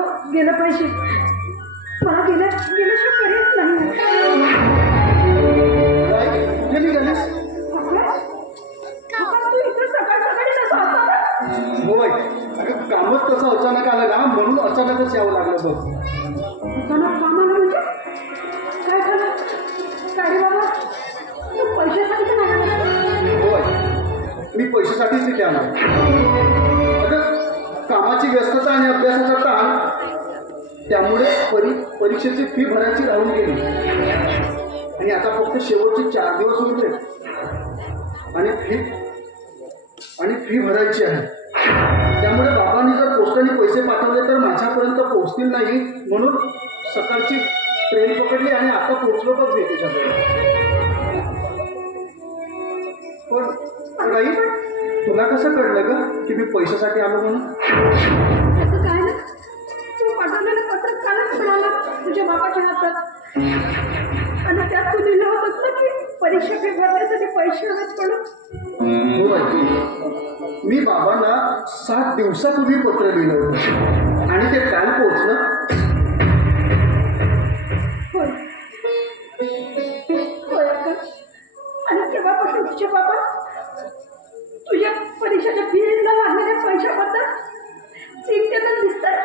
माझं गेलं पाहिजे. मला गेल्याशिवाय पर्यायच नाही. कामच तसं अचानक आलं ना, म्हणून अचानकच यावं लागलं बघ. अचानक काम आलं म्हणजे काय झालं? काय बाबा, तू पैशासाठी तर नाही? होय, मी पैशासाठीच इथे आलो. अगं कामाची व्यस्तता आणि अभ्यासाचा ताण, त्यामुळे परीक्षेची फी भरायची राहून गेली आणि आता फक्त शेवटचे 4 दिवस उरले आणि फी भरायची आहे. त्यामुळे बाबांनी जर पोस्टाने पैसे पाठवले तर माझ्यापर्यंत पोहोचतील नाही, म्हणून सकाळची ट्रेन पकडली आणि आता पोहोचलो बघ मी तुझ्याकडे. पण आई, तुला कसं कळलं ग की मी पैशासाठी आलो म्हणून? असं काय ना, तू पाठवलेलं पत्र कालच मिळालं तुझ्या बाबाच्या हातात आणि त्यात तू लिहिलं होतंस ना की परीक्षा फी भरण्यासाठी पैसे हवेत म्हणून. हो बाई, मी बाबांना 7 दिवसापूर्वी पत्र लिहिलं होतं आणि ते काल पोहोचलं. आणि तेव्हापासून तुझे बाबा तुझ्या परीक्षेच्या फीला लागलेल्या पैशाबद्दल चिंतेतच दिसतात.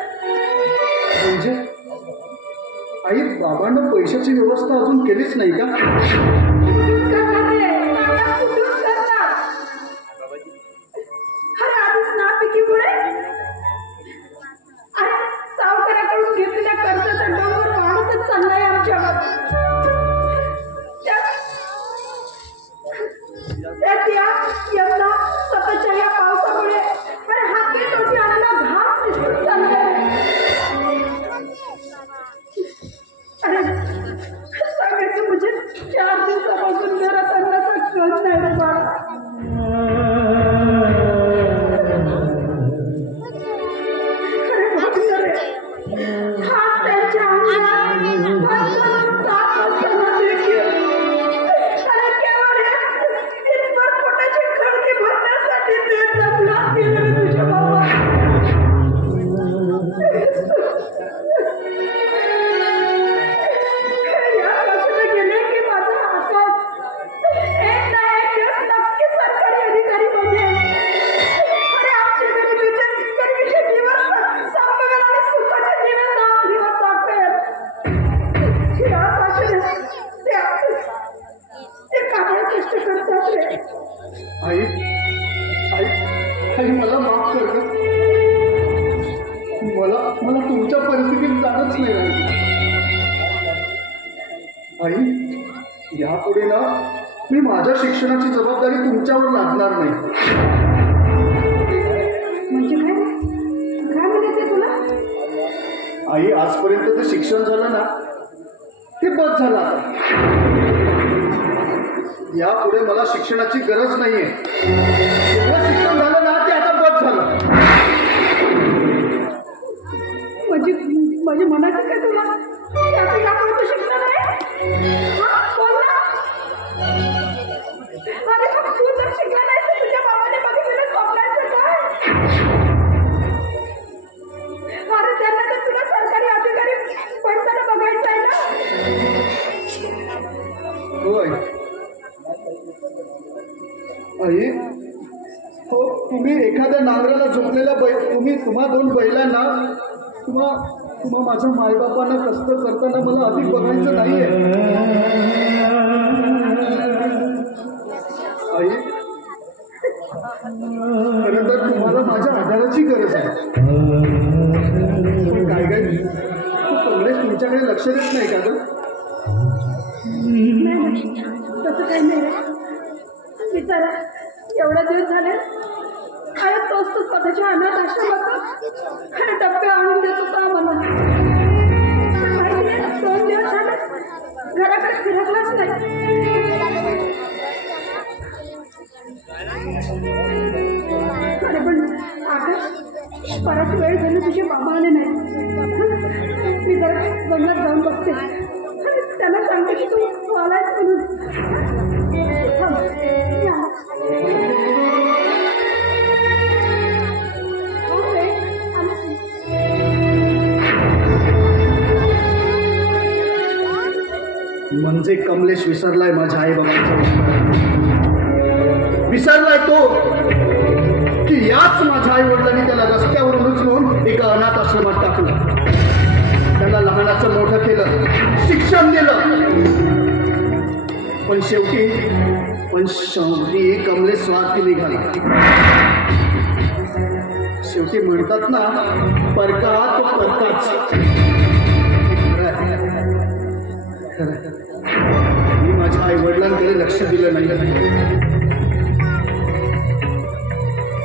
म्हणजे आई, बाबांना पैशाची व्यवस्था अजून केलीच नाही का? सावकाराकडून घेतलेल्या कर्जाचा डोंगर वाढतच चाललाय आमच्यावर. यंदा स्वतःच्या या पावसामुळे हाती तोटी आणला घास दिसून चाललाय. अरे सांगायचं म्हणजे 4 दिवसापासून घरात अन्नाचा कळ नाही बाळा. आई, मला माफ कर. मला तुमच्या परिस्थितीत जाणंच नाही. आई, यापुढे ना मी माझ्या शिक्षणाची जबाबदारी तुमच्यावर लादणार नाही. म्हणजे काय म्हणायचंय तुला? आई, आजपर्यंत जे शिक्षण झालं ना ते बस झालं. आता यापुढे मला शिक्षणाची गरज नाहीये. शिक्षण झालं ना ते आता बस झालं. म्हणजे म्हणायचं काय तुला? शिक्षण आहे तू जर शिकला नाही तर तुझ्या बाबाने बघितलेलं स्वप्नायचं काय? अरे त्यांना तर तुला सरकारी अधिकारी बनताना बघायचं आहे ना. होय आई, हो, तुम्ही एखाद्या नांगराला झोपलेल्या तुम्हा 2 बैलांना तुम्हा माझ्या मायबापांना कष्ट करताना मला अधिक बघायचं नाहीये. आई, खरं तर तुम्हाला माझ्या आधाराची गरज आहे. पण काय कमलेश तुमच्याकडे लक्ष देत नाही का ग? तसं काही नाही. बिचारा एवढा दिवस झाले आणि तोच तो स्वतःच्या अनाथ आश्रमात आणि डब्बे आणून देत होता आम्हाला. 2 दिवस झाले घराकडे फिरकलाच नाही. अरे पण आकाश, बराच वेळ झाला तुझे बाबा आले नाही. मी जरा जंगलात जाऊन बघते. त्याला सांगते की तू आलायच म्हणून. म्हणजे कमलेश विसरलाय माझ्या आई बाबांचा विसरलाय तो की याच माझ्या आई वडिलांनी त्याला रस्त्यावरून उचलून एका अनाथ आश्रमात टाकलं, त्याला लहानाचं मोठं केलं, शिक्षण दिलं. पण शेवटी कमलेश स्वार्थी निघाला. शेवटी म्हणतात ना, परका तो परकाच. मी माझ्या आई वडिलांकडे लक्ष दिलं नाही.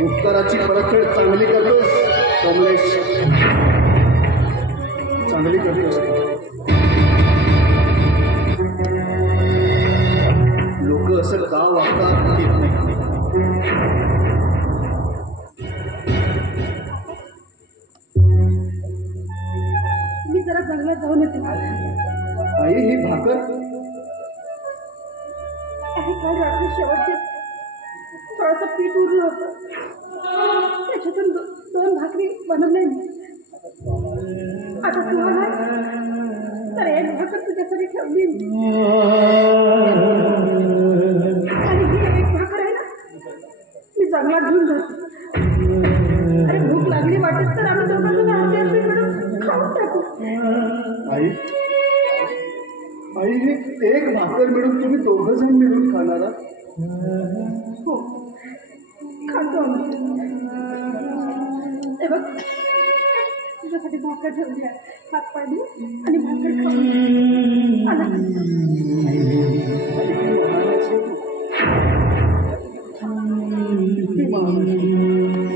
उपकाराची परतफेड चांगली करतोस कमलेश, चांगली करतोस. लोक असं का वागतात येत नाही. मी जरा जंगलात जाऊन येते. आई ही भाकर काही काल रात्री शेवटचे थोडंसं पीठ उरलं होतं, त्याच्यातून दोन भाकरी बनवले मी. आता तू आलास तर एक भाकर तुझ्यासाठी ठेवली आणि ही एक भाकर आहे ना, मी जंगलात घेऊन जाते. अरे भूक लागली वाटेल तर आम्ही दोघं हाती हाती मिळून खाऊन टाकू. आई आई ही एक भाकर मिळून तुम्ही दोघं जण मिळून खाणार आहात? हो, खातो आम्ही. हे बघ, तुझ्यासाठी भाकर ठेवली आहे, हात पाडली आणि भाकर खाऊन आला.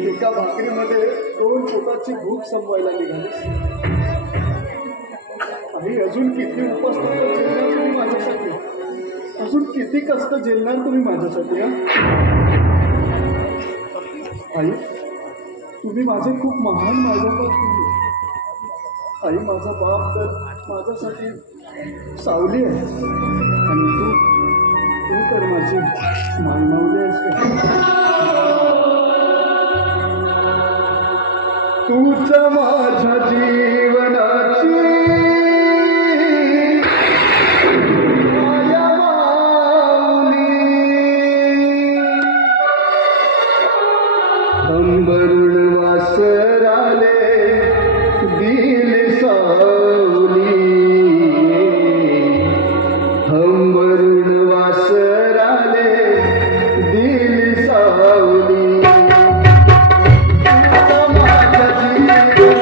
एका भाकरीमध्ये 2 पोटाची भूक संपवायला निघालीस. आई अजून किती उपास झेलणार तुम्ही माझ्यासाठी? अजून किती कष्ट झेलणार तुम्ही माझ्यासाठी? आई तुम्ही माझे खूप महान मार्गदर्शक तुम्ही. आई माझा बाप तर माझ्यासाठी सावली आहे आणि तू तर माझी मानवली आहेस. तूच माझ्या जीवनाची माया माऊली, अंबरुण वासराले दिल सावली, अंबरुण वासराले दिल सावली. माझ्या जीवनाची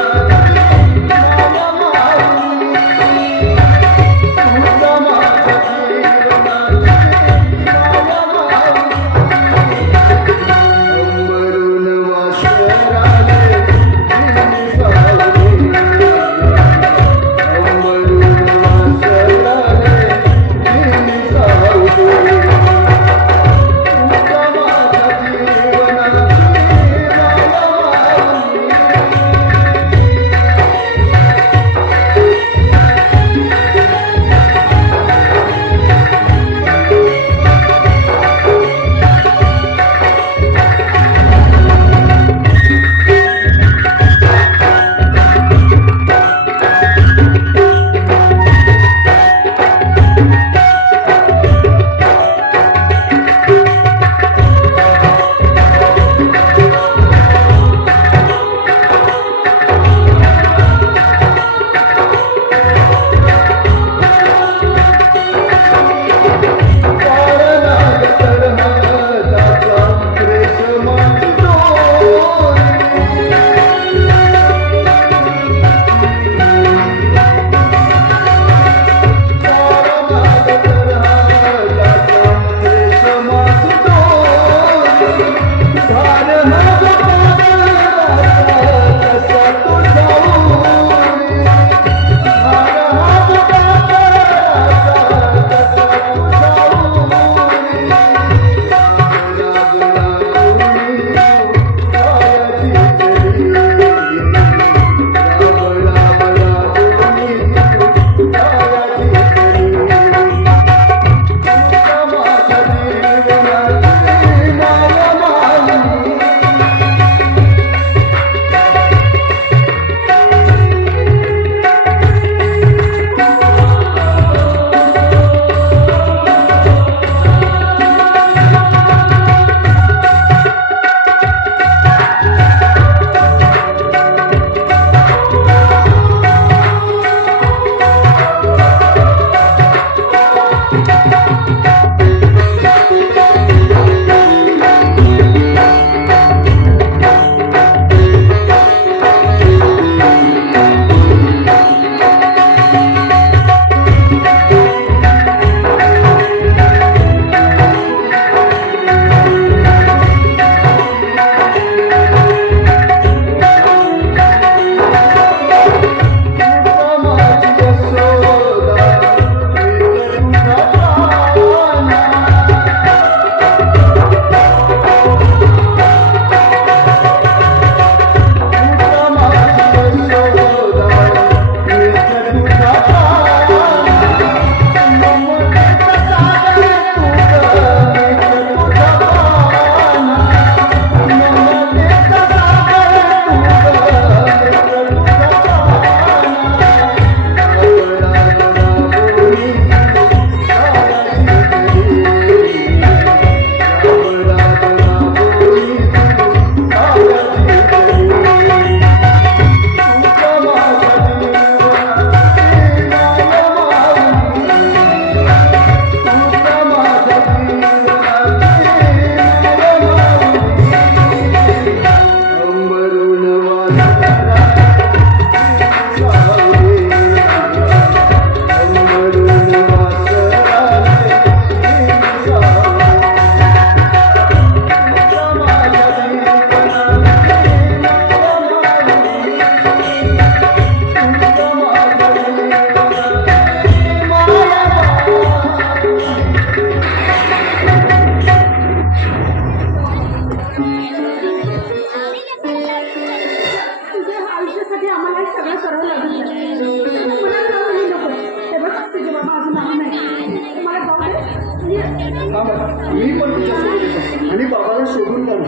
मी पण तुझ्यासोबत येतो आणि बाबाला शोधून काढू.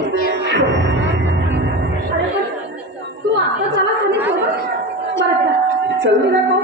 अरे पण तू आता चला सनी सोबत बरं का चल. तिला पाहू.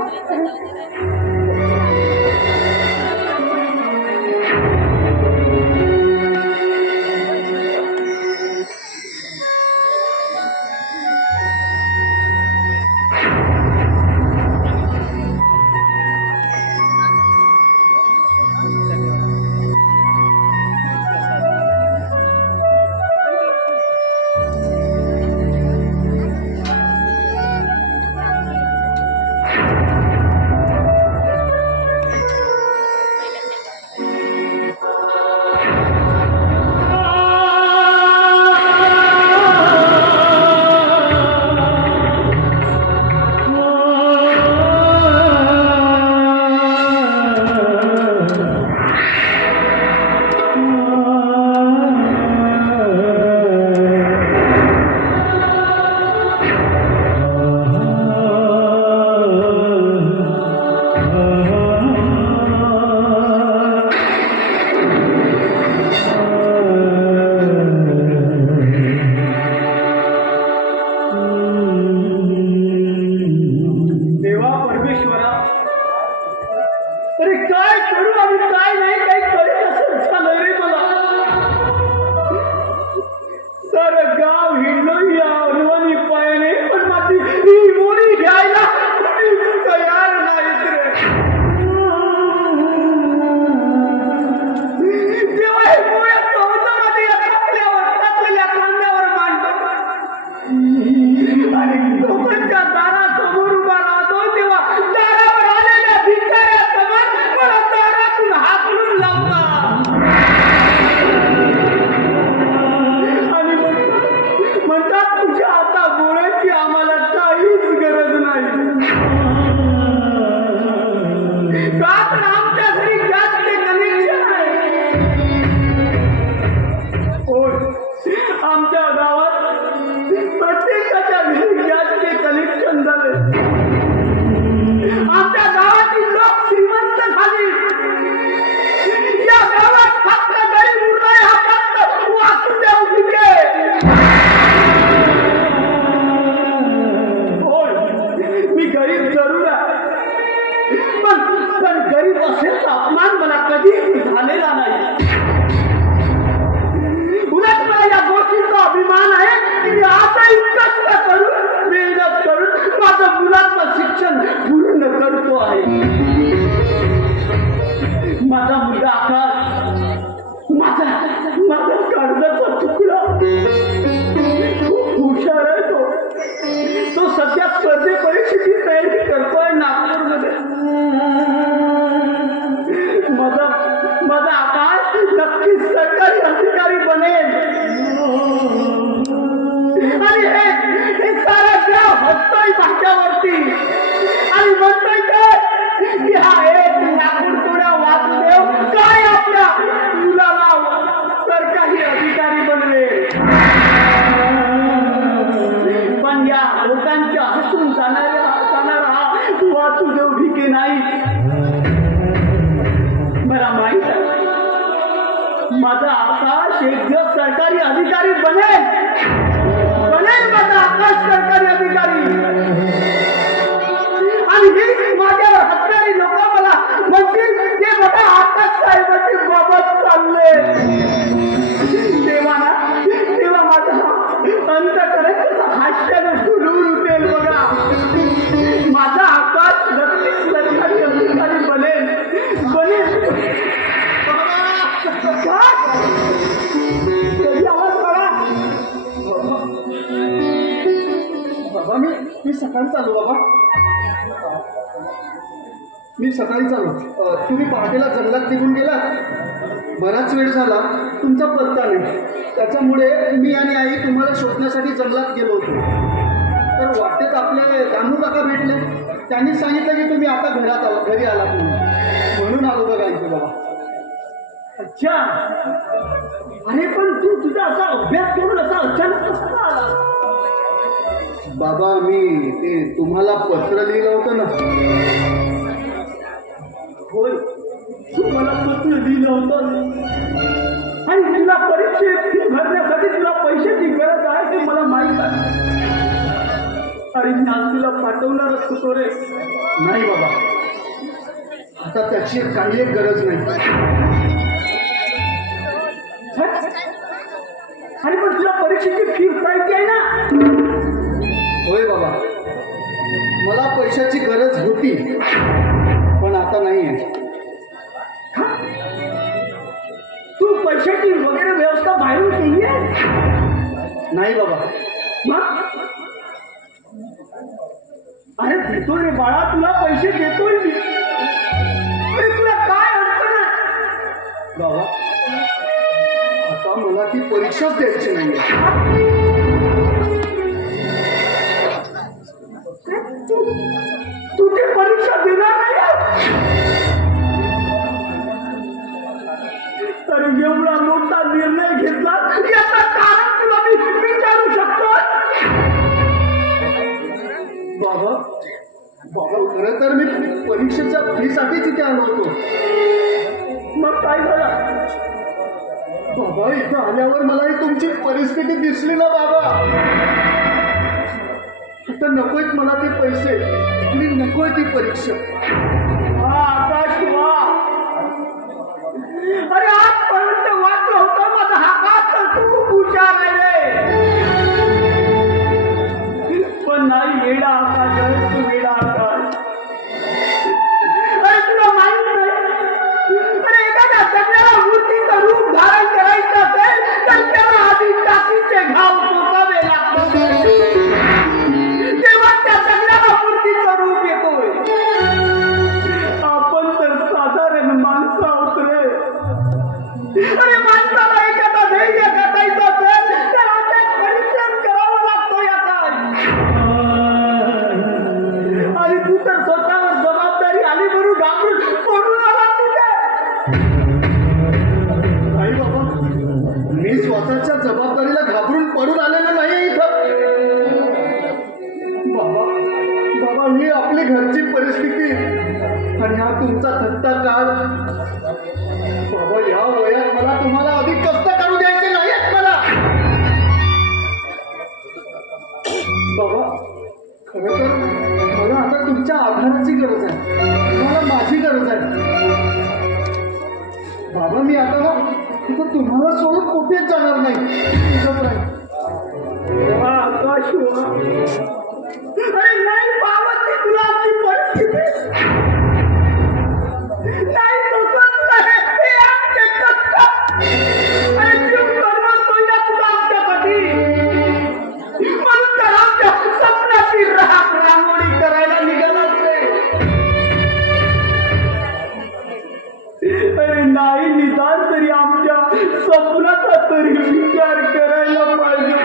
अरे काय करू आणि काय नाही काही कळत असं झालं रे मला. सारं गाव हिंडलो या अनवानी पायाने पण माझी ही मोडी घ्यायला कोणीच तयार नाहीत रे. तेव्हा हे पोळ्या कवचामध्ये या टाकलेल्या खांद्यावर मांडतो आणि लोकांच्या दारासमोर उभा राहतो तेव्हा दारावर आलेल्या भिकाऱ्या समोर मला दारातून हाकलून लावतात आणि म्हणतात तुझ्या आता बोलायची आम्हाला काहीच गरज नाही. का तर आमच्या घरी गॅसचे कनेक्शन आहे. होय, आमच्या गावात प्रत्येकाच्या घरी गॅसचे कनेक्शन झाले. आमच्या गावातील लोक श्रीमंत झाली. या गावात फक्त गरीब उरलाय हा फक्त वासुदेव भिके. होय, मी गरीब जरूर आहे पण गरीब असेल अपमान मला कधी झालेला नाही. उलट मला या गोष्टीचा अभिमान आहे की मी आताही कष्ट करून मेहनत करून माझं मुलांचं शिक्षण पूर्ण करतो आहे. माझा मुलगा आकाश माझा काळजाचा तुकडा खूप हुशार आहे. तो सध्या स्पर्धे परीक्षेची तयारी करतोय नागपूरमध्ये. माझा आकाश नक्कीच सरकारी अधिकारी बनेल आणि हे सारा गाव हसतोय माझ्यावरती आणि म्हणतोय की हा एक लाकूडतोड्या वासुदेव काय आपल्या मुलाला सरकारी अधिकारी बनवेल. पण या लोकांच्या हसून जाणारा हा वासुदेव भिके नाही. मला माहित आहे माझा आकाश एक दिवस सरकारी अधिकारी बनेल. माझा आकाश सरकारी अधिकारी आणि हे माझ्यावर हसणारी लोक मला म्हणतील ते बघा आकाश साहेबांची बाबत चालले. तेव्हा माझा अंत करायचं हास्याने फुलून उठेल. बघा माझा आकाश नक्कीच सरकारी अधिकारी बनेल. कधी आवाज करा बाबा मी सकाळी चालू. बाबा मी सकाळी चालू. तुम्ही पहाटेला जंगलात निघून गेलात. बराच वेळ झाला तुमचा पत्ता नाही. त्याच्यामुळे मी आणि आई तुम्हाला शोधण्यासाठी जंगलात गेलो होतो. तर वाटेत आपले दानू काका भेटले. त्यांनी सांगितलं की तुम्ही आता घरी आलात म्हणून आलो बघा इथे. बाबा अच्छा. अरे पण तू तुझा असा अभ्यास करून असा अचानक कसा आला? बाबा मी ते तुम्हाला पत्र लिहिलं होतं ना. होय, तू मला पत्र लिहिलं होतं. शकतो रे. नाही बाबा, आता त्याची काही एक गरज नाही. अरे पण तुला परीक्षेची फी उठायची आहे ना. होय बाबा, मला पैशाची गरज होती, पण आता नाही आहे. तू पैशाची वगैरे व्यवस्था बाहेरून केली आहे. नाही बाबा. मग अरे देतो रे बाळा, तुला पैसे देतोय मी. अरे तुला काय अडचण आहे बाबा, आता मला ती परीक्षाच द्यायची नाही. तू ती परीक्षा देणार नाही. तर एवढा मोठा निर्णय घेतला याचं कारण तुला मी विचारू शकतो. बाबा, खरं तर मी परीक्षेच्या फीसाठीच इथे आलो होतो. मग काय झालं बाबा, इथं आल्यावर मलाही तुमची परिस्थिती दिसली ना बाबा. आता नकोयत मला ते पैसे आणि नकोय ती परीक्षा. आकाश वा. अरे आजपर्यंत वाटलं होतं माझा हा काच तर तू हुशार आहे रे. पण नाही, वेडा आकाश आहे तू, वेडा आकाश. अरे तुला माहित नाही, अरे एखाद्या जगण्याला मूर्तीचं रूप धारण करायचं असेल तर त्याला आधी टाकीचे घाव सोसावे लागतात, तेव्हा त्या जगण्याला मूर्तीचं रूप येतोय. आपण तर साधारण माणसं आहोत रे. अरे माणसाला एखादा ध्येय गाठायचं असेल तर अनेक परिश्रम करावा लागतो या काय. आणि तू तर स्वतःवर जबाबदारी आली म्हणून घाबरून पडून आला तिथे. नाही बाबा, मी स्वतःच्या जबाबदारीला घाबरून पडून आलेलो नाही इथं. बाबा, ही आपली घरची परिस्थिती आणि हा तुमचा थट्टा काळ. बाबा, या वयात मला तुम्हाला अधिक कष्ट करू द्यायचे नाहीत मला. बाबा, खरं तर मला आता तुमच्या आधाराची गरज आहे. मला माझी गरज आहे. बाबा, मी आता ना तिथं तुम्हाला सोडून कुठेच जाणार नाही. आकाश वा. अरे नाही पावत ते तुला आमची परिस्थिती. नाही सोसत नाही हे आमचे कष्ट. अरे जीव करमतोय ना तुला आमच्यासाठी. म्हणून तर आमच्या स्वप्नाची रांगोळी करायला निघालाच रे. अरे नाही, निदान तरी आमच्या स्वप्नाचा तरी विचार करायला पाहिजे.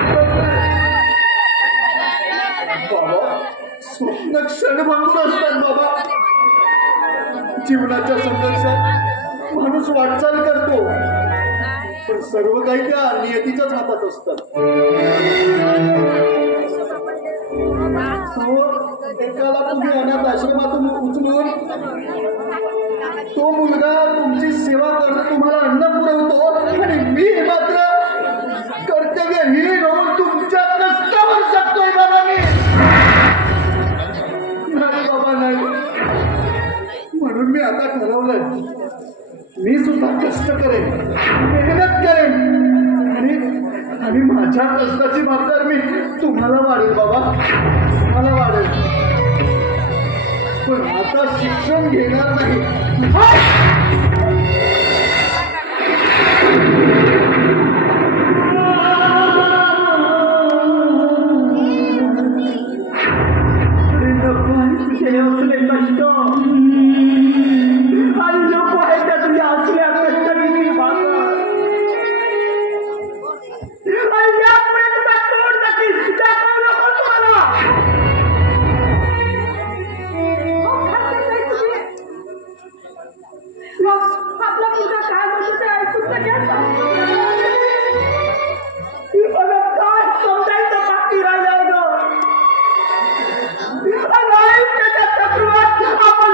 बाबा, स्वप्न क्षणभंगूर असतात बाबा. जीवनाच्या संघर्षात माणूस वाटचाल करतो, पण सर्व काही त्या नियतीच्याच हातात असतात. एकाला तुम्ही अनाथ आश्रमातून उचलून तो मुलगा तुमची सेवा करतो, तुम्हाला अन्न पुरवतो, आणि मी मात्र कर्तव्यहीन होऊन तुमच्या कष्टावर शकतोय बाबा. नाही बाबा, नाही. म्हणून मी आता ठरवलंय, मी सुद्धा कष्ट करेन, मेहनत करेन, आणि माझ्या कष्टाची भागदार मी तुम्हाला वाढेल बाबा, तुम्हाला वाढेल. पण आता शिक्षण घेणार नाही. तुझे असले कष्ट आणि नको आहे त्या तुझ्या असल्या कष्टाची भाकर. आणि यापुढे तुला तोड नक्की दाखवू नको तुम्हाला. आपला मुलगा काय म्हणतो ते ऐकून तर घ्या. मला काय समजायचं बाकी राहिलंय ग. त्याच्या चक्रात आपण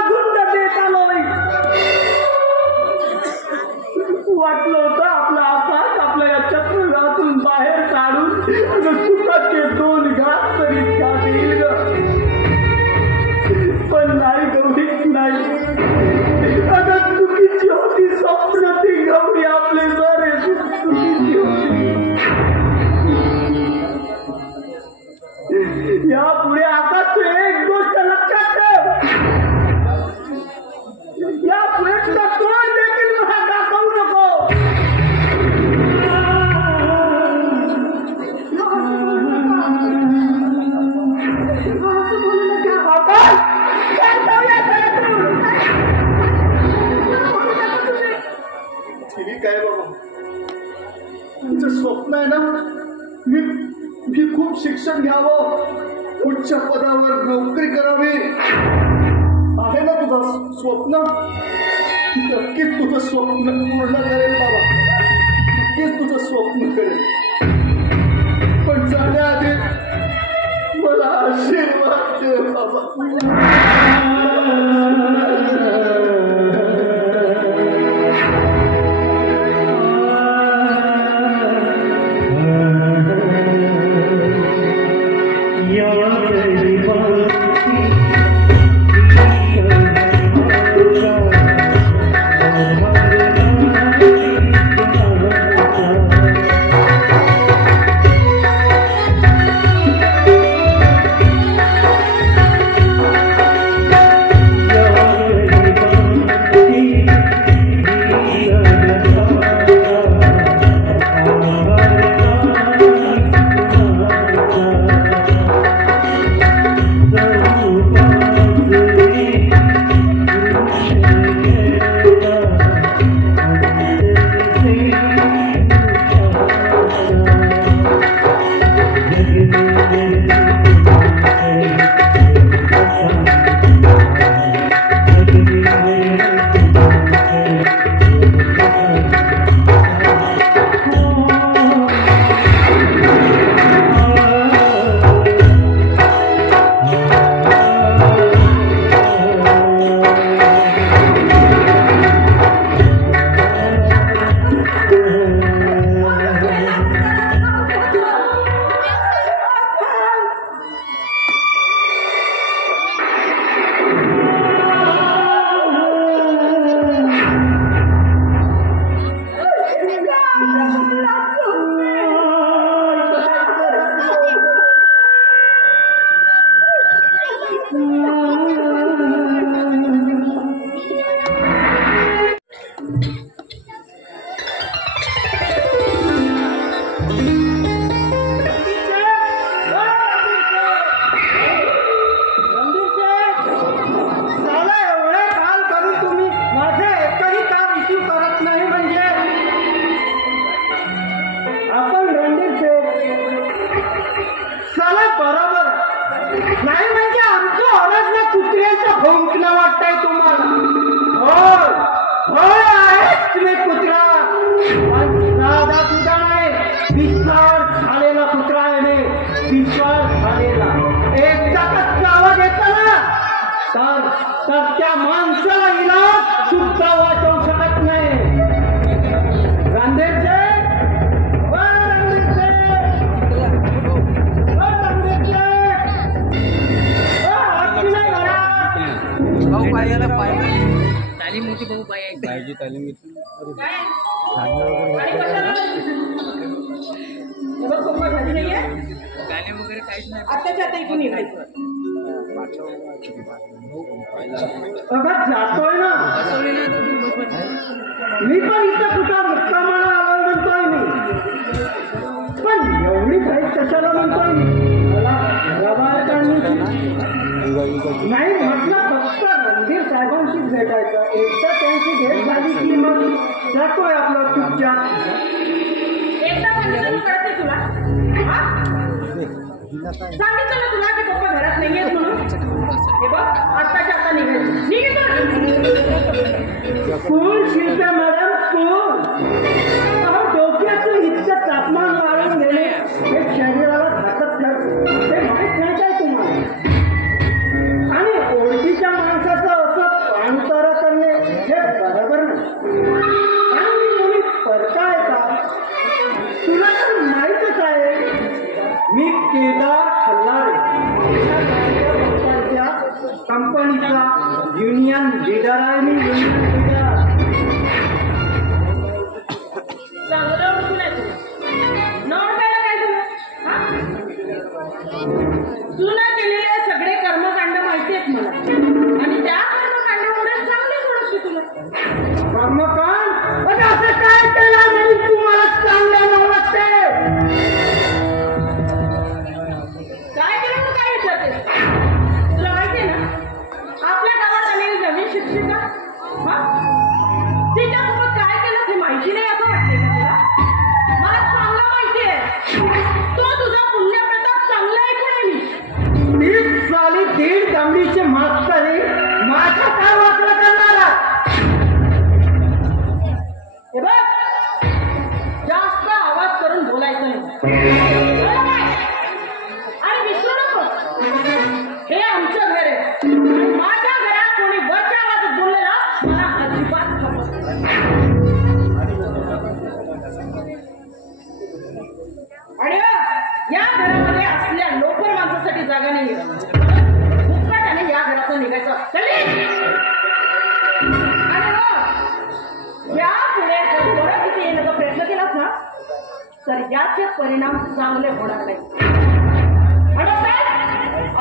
शिक्षण घ्यावं, उच्च पदावर नोकरी करावी, आहे ना तुझं स्वप्न? नक्कीच तुझं स्वप्न पूर्ण करेल बाबा, नक्कीच तुझं स्वप्न करेल. पण जाण्याआधी मला आशीर्वाद दे बाबा. जातोय ना मी पण इथं कुठं मुक्कामाला आलो म्हणतोय मी, पण एवढी काही कशाला म्हणतोय मला रबाळ काढण्याची नाही म्हटलं. फक्त रणधीर साहेबांशीच भेटायचं. एकदा त्यांची भेट झाली की मग जातोय आपलं चुपचाप. सांगितलं ना तुला की पप्पा घरात नाहीयेत म्हणून. हे बघ आत्ताच्या आता स्कूल शिल्पा मॅडम स्कूल डोक्याचं इतकं तापमान वाढून गेले हे शरीराला घातक ठरतं, हे माहीत नाही काय तुम्हाला? आणि ओळखीच्या माणसाचं असं पाणतारा करणे हे बरोबर नाही. आणि तुम्ही परताय का? तुला तर माहीतच आहे मी केदार खल्लारे कंपनीचा युनियन लीडर आहे. मी युनियन लीडर. तुला केलेले सगळे कर्मकांड माहिती आहेत मला, आणि त्या कर्मकांडामुळे चांगले ओळखते तुला. कर्मकांड असं काय केलं नाही तुम्हाला चांगल्या ओळखते? काय केलं म्हणून काय विचारते? तुला माहितीये ना आपल्या गावात आलेली नवीन शिक्षिका, तिच्यासोबत काय केलं हे माहिती नाही असं वाटते का तुला? मला चांगलं माहितीये. तो तुझा पुण्यप्रताप बोललेला मला अजिबात समजत नाही. आणि या घरामध्ये असल्या लोकर माणसासाठी जागा नाही फुकटाने या घरातून निघायचं. चले. आणि या पुढे जर बरं किती येण्याचा प्रयत्न केलास ना तर याचे परिणाम चांगले होणार नाही.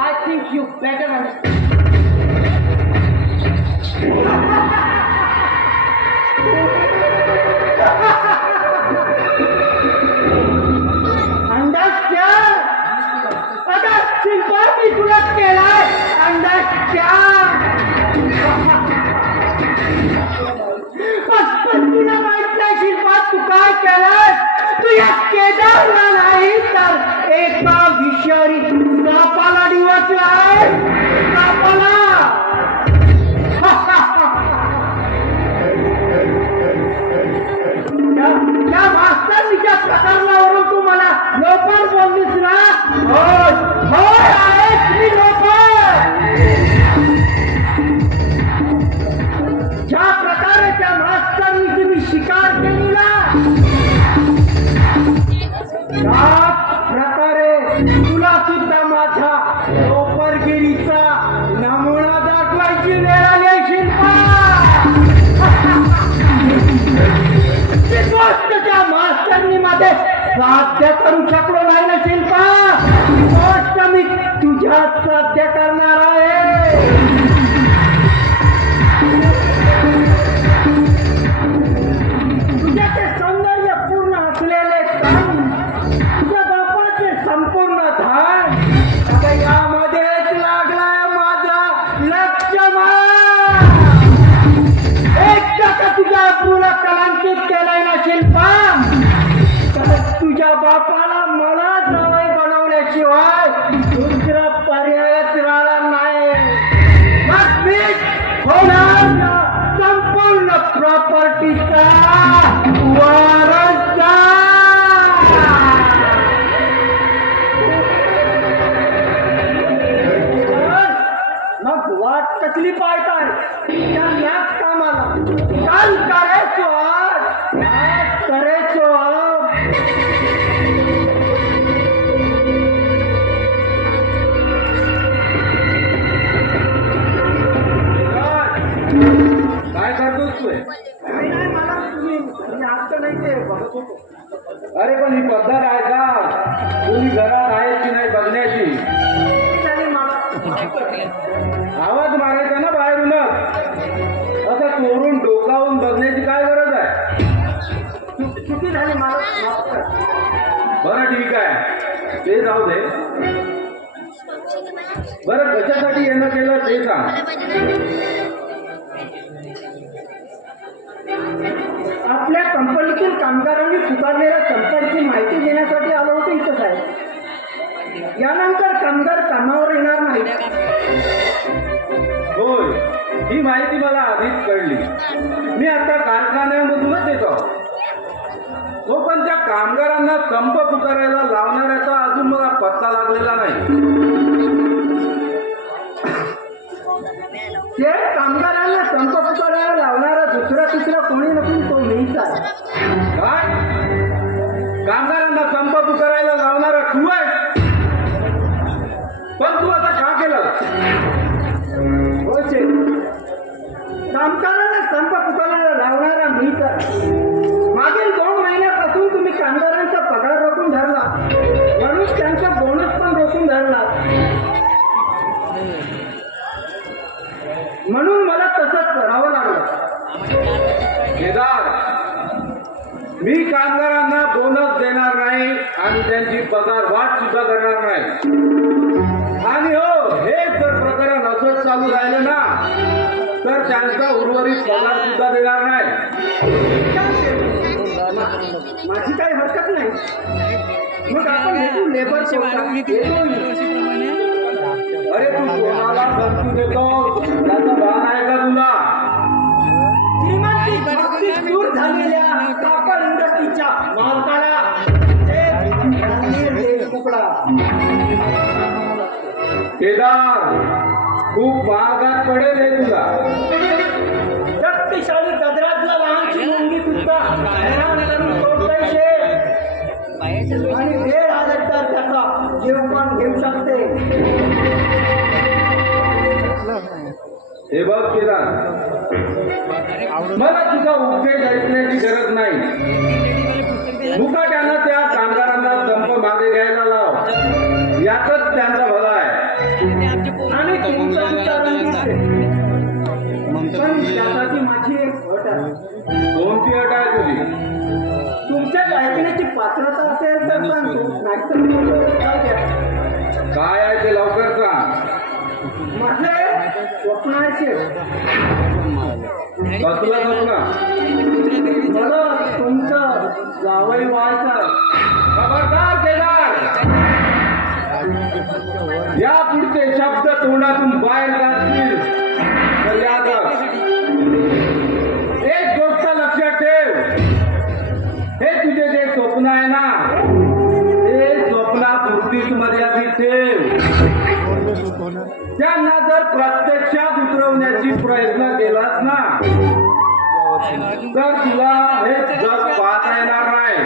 I think you better understand. अगं शिल्पा मी तुला केलाय अंडरस्टँड. पण तुला माहित नाही शिल्पा तू काय केलंय. तू या केदारला नाही तर एका विषारी सापाला डिवचलाय. सापाला. त्या मास्तरनीच्या प्रकरणावरून तू मला लोकर बोललीस ना. होय आहेस मी लोकर. ज्या प्रकारे त्या मास्तरनीची मी शिकार केली ना त्याच प्रकारे तुला सुद्धा माझ्या लोकरगिरीचा नमुना दाखवायची वेळ आली आहे शिल्पा. ती गोष्ट त्या मास्तरनी मध्ये साध्य करू शकलो नाही ना शिल्पा. ती गोष्ट मी तुझ्यात साध्य करणार आहे. तुझ्या ते सौंदर्यपूर्ण असलेले कान तुझ्या बापाचे संपूर्ण धान आता यामध्येच लागलाय माझा लक्ष्मण. एक टक्का तुझ्या अब्रूला कलांकित केलाय ना शिल्पा तर तुझ्या बापाला मला जावई बनवल्याशिवाय दुसरा पर्यायच राहिला नाही. मग मी होणार संपूर्ण प्रॉपर्टीचा वारसदार. मग वाट कसली पाहताय याच कामाला काल करायचो आज करायचो. काय करतोस तू? काही नाही मला तुम्ही आता नाही ते बघत होतो. अरे पण ही पद्धत आहे का कोणी घरात आहे की नाही बघण्याची. त्याने मला आवाज मारायचा ना बाहेरूनच. असं चोरून डोकावून बघण्याची काय गरज आहे. चुकी झाली मला माफ कर. बरं ठीक आहे ते जाऊ दे. बरं कशासाठी येणं केलं ते सांग. आपल्या कंपनीतील कामगारांनी स्वीकारलेल्या संपाची माहिती देण्यासाठी आलो होतो इथं साहेब. यानंतर कामगार कामावर येणार नाही. होय ही माहिती मला आधीच कळली. मी आता कारखान्यामधूनच येतो. तो पण त्या कामगारांना संप पुकारायला लावणाऱ्याचा अजून मला पत्ता लागलेला नाही. ते कामगारांना संप पुकारायला लावणारा दुसरा तिसरा कोणी नसून तो मीच आहे. काय कामगारांना संप पुकारायला लावणारा तू आहे. पण तू आता का केलं. हो कामगारांना संप पुकारायला लावणारा मीच आहे. मागील 2 महिन्यापासून तुम्ही कामगारांचा पगार रोखून धरला म्हणून त्यांचा बोनस पण रोखून धरला. म्हणून मला तसंच करावं लागलं. केदार मी कामगारांना बोनस देणार नाही आणि त्यांची पगार वाढ सुद्धा करणार नाही. आणि हो हे जर प्रकरण असंच चालू राहिलं ना तर त्यांचा उर्वरित पगार सुद्धा देणार नाही. माझी काही हरकत नाही. मग आपण भेटू लेबर. अरे तू कोणाला धमकी देतो त्याचं भान आहे का तुला. श्रीमंती दूर झालेल्या कापड इंडस्ट्रीच्या मालकाला तुकडा. केदार खूप महागात पडेल हे तुला. बघ केदार, मला तुझा उपदेश ऐकण्याची गरज नाही. मुकाट्यानं त्या कामगारांना संप मागे घ्यायला लाव, यातच त्यांचा भला आहे. आणि तुमचं विचारण दिसते. पण त्यासाठी माझी एक अट आहे. कोणती अट आहे तुझी? तुमच्यात ऐकण्याची पात्रता असेल तर सांगतो, नाहीतर मग जाऊ द्या. काय आहे ते लवकर सांग. माझे स्वप्न आहे शेठ. कसलं स्वप्न? मला तुमचं जावई व्हायचं. खबरदार केदार, या पुढचे शब्द तोंडातून बाहेर काढतील तर याद राख. एक गोष्ट लक्षात ठेव, हे तुझे जे स्वप्न आहे ना, ते स्वप्नापुरतीच मर्यादित ठेव. त्यांना जर प्रत्यक्षात उतरवण्याची प्रयत्न केलास ना, तर तुला हे जग पाहता येणार नाही.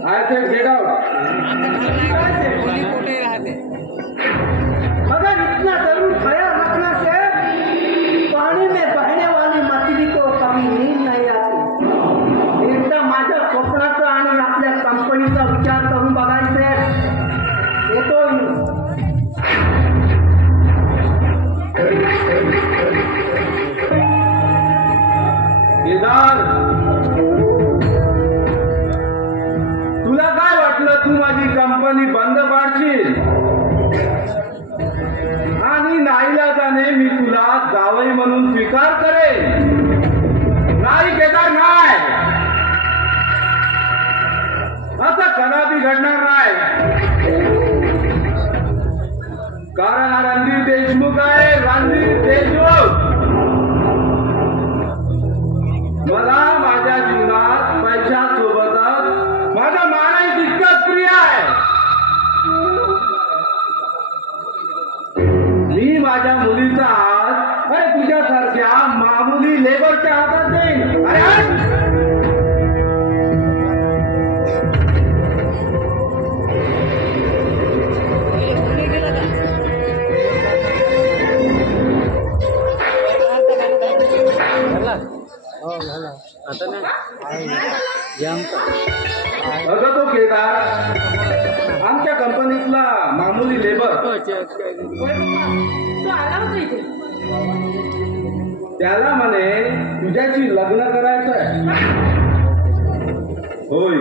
I said get out. मगर इतना जरूर ख्याल रखना शेठ, पानी में बहने वाली मछली को कभी नींद नहीं आती. एकदा माझ्या स्वप्नाचा आणि आपल्या कंपनीचा विचार करून बघायचे. येतो मी. केदार, तुला काय वाटलं तू माझी कंपनी बंद पाडशील आणि नाईलाजाने मी तुला जावई म्हणून स्वीकार करेन? नाही केदार, नाही. असं कदापि घडणार नाही. कारण हा रणधीर देशमुख आहे, रणधीर देशमुख. मला माझ्या जीवनात पैशासोबतच माझा मानही तितकाच प्रिय आहे. मी माझ्या मुलीचा हात अरे तुझ्यासारख्या मामुली लेबरच्या हातात देईन. अरे अगं तो केदार आमच्या कंपनीतला मामुली लेबर. तो आला होता इथे. त्याला म्हणे तुझ्याशी लग्न करायचं आहे. होय,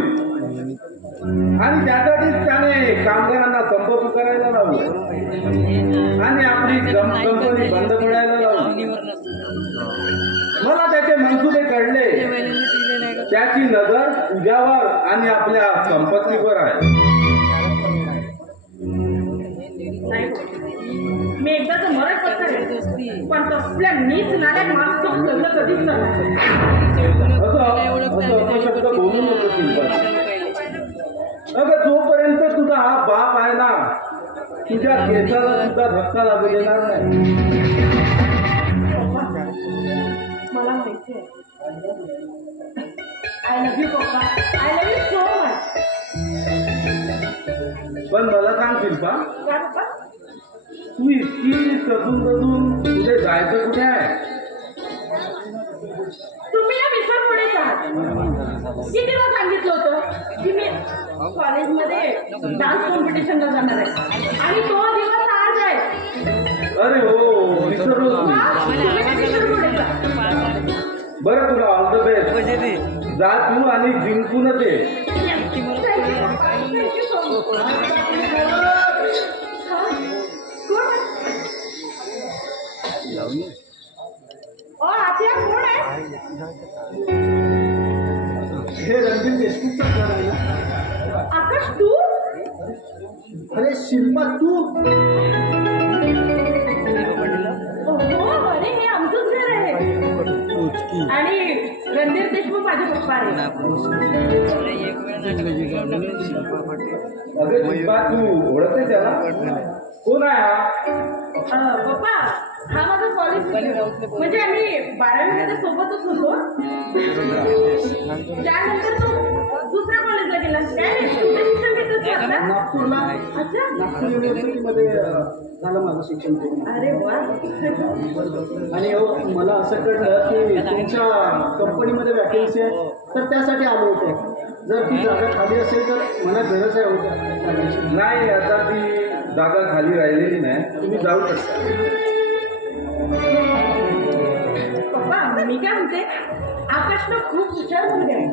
आणि त्यासाठीच त्याने कामगारांना संप पुकारायला लावलं आणि आपली कंपनी बंद पडायला लावली. मला त्याचे मनसुबे कळले. त्याची नजर तुझ्यावर आणि आपल्या संपत्तीवर आहे. मी एकदाच मरत पत्ता पण तसल्या नीच नाल्यात माणूस लग्न कधीच नाही. असं शब्द बोलू नको चिंता. अगं जोपर्यंत तुझा हा बाप आहे ना, तुझ्या केसाला सुद्धा धक्का लागू देणार नाही. मला माहिती आहे. आय लव्ह यू पप्पा. I love you so much. पण मला सांग शिल्पा, काय पप्पा? तू इतकी सजून तुझे जायचं कुठे आहे? तुम्ही या विसरपणेच आहात. किती वेळा सांगितलं होतं की मी कॉलेजमध्ये डान्स कॉम्पिटिशनला जाणार आहे आणि तो दिवस आज आहे. अरे हो, विसरलो. बरं, तुला ऑल द बेस्ट. जा तू आणि जिंकूनच ये. कोण आहे? हे रणधीर देशमुखचं घर आहे ना? आकाश तू? अरे शिल्पा तू? हो, अरे हे आमचंच घर आहे. आणि रणधीर देशमुख माझे पप्पा आहे. अगं शिल्पा, तू ओळखते त्याला? कोण आहे हा? पप्पा, हा माझा कॉलेज म्हणजे आम्ही 12वी मध्ये सोबतच होतो. त्यानंतर तो दुसऱ्या कॉलेजला गेला काय कुठे शिक्षण घेतलं तू आता? नागपूरला अच्छा नागपूर युनिव्हर्सिटीमध्ये झालं माझं शिक्षण पूर्ण. अरे वा आणि मला असं कळलं की तुमच्या कंपनीमध्ये वॅकन्सी आहे तर त्यासाठी आलो होतो. जर ती जागा खाली असेल तर मला गरज आहे होत्या जागाची. नाही, आता ती जागा खाली राहिलेली नाही, तुम्ही जाऊ शकता. पप्पा मी काय म्हणते आकाशला खूप हुशार मुलगा आहे,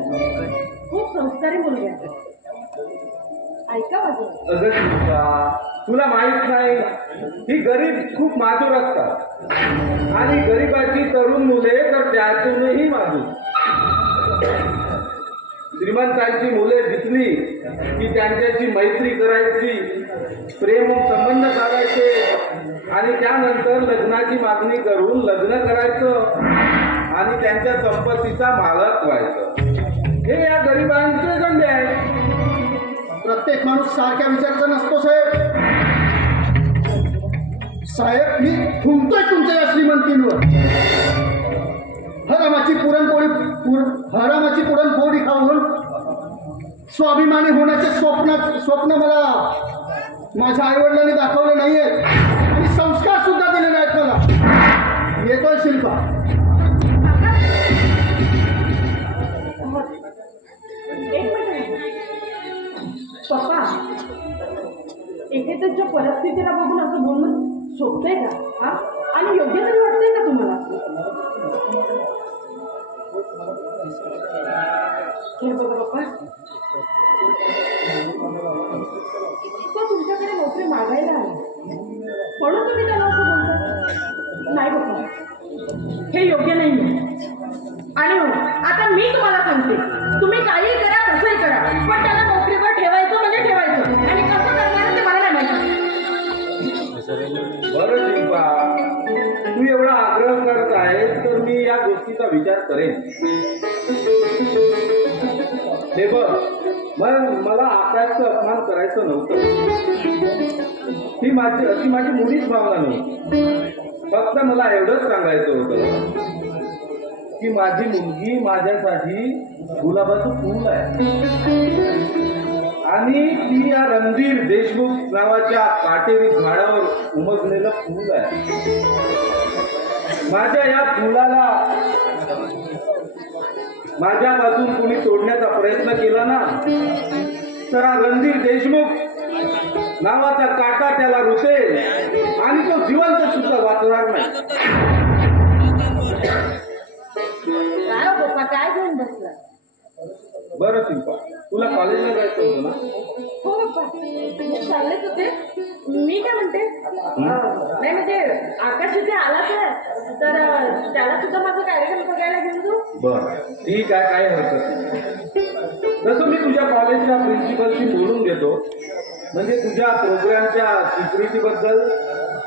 खूप संस्कारी मुलगा आहे. ऐका माझं. अगं शिल्पा, तुला माहित नाही ही गरीब खूप माजूर असतात आणि गरिबाची तरुण मुले तर त्यातूनही माजूर. श्रीमंतांची मुले दिसली की त्यांच्याशी मैत्री करायची, प्रेम संबंध साधायचे आणि त्यानंतर लग्नाची मागणी करून लग्न करायचं आणि त्यांच्या संपत्तीचा मालक व्हायचं. हे या गरिबांचे गंडे आहेत. प्रत्येक माणूस सारख्या विचाराचा नसतो साहेब. साहेब मी थुंकतोय तुमच्या या श्रीमंतींवर. हरामाची पुरणपोळी खाऊन स्वाभिमानी होण्याचे स्वप्न मला माझ्या आईवडिलांनी दाखवले नाहीये आणि संस्कार सुद्धा दिले नाहीत मला. येतोय शिल्पा. एक मिनिट पप्पा, एकेकाच्या परिस्थितीला बघून असं बोलणं शोभतंय का? हा आणि योग्य तरी वाटतंय का तुम्हाला? हे बघा पप्पा, तो तुमच्याकडे नोकरी मागायला आला म्हणून तुम्ही त्याला असं बोलता. नाही पप्पा, हे योग्य नाही. आणि हो आता मी तुम्हाला सांगते, तुम्ही काही करा कसंही करा पण त्याला नोकरीवर ठेवायचं म्हणजे ठेवायचं आणि कसं करणार ते मला नाही माहिती. बरं शिल्पा, तू एवढा आग्रह करत आहेस तर मी या गोष्टीचा विचार करेन. हे बघ, मला आकाशचा अपमान करायचं नव्हतं. अशी माझी मुळीच भावना नव्हती. फक्त मला एवढंच सांगायचं होतं की माझी मुलगी माझ्यासाठी गुलाबाचं फूल आहे आणि ती या रणधीर देशमुख नावाच्या काटेरी झाडावर उमजलेलं फूल आहे. माझ्या या फुलाला माझ्यापासून कोणी तोडण्याचा प्रयत्न केला ना तर हा रणधीर देशमुख नावाचा काटा त्याला रुतेल आणि तो जिवंत सुद्धा वाचणार नाही. काय हो पप्पा, काय घेऊन बसला? बरं शिल्पा, तुला कॉलेजला जायचं होतं ना? हो पप्पा, चाललेच होते. मी काय म्हणते, नाही म्हणजे आकाश इथे आला तर त्याला सुद्धा माझा कार्यक्रम बघायला घेऊन जाऊ. बरं ठीक आहे, काय हरकत नाही. तसं मी तुझ्या कॉलेजच्या प्रिन्सिपलशी बोलून घेतो, म्हणजे तुझ्या प्रोग्रामच्या सिक्युरिटीबद्दल,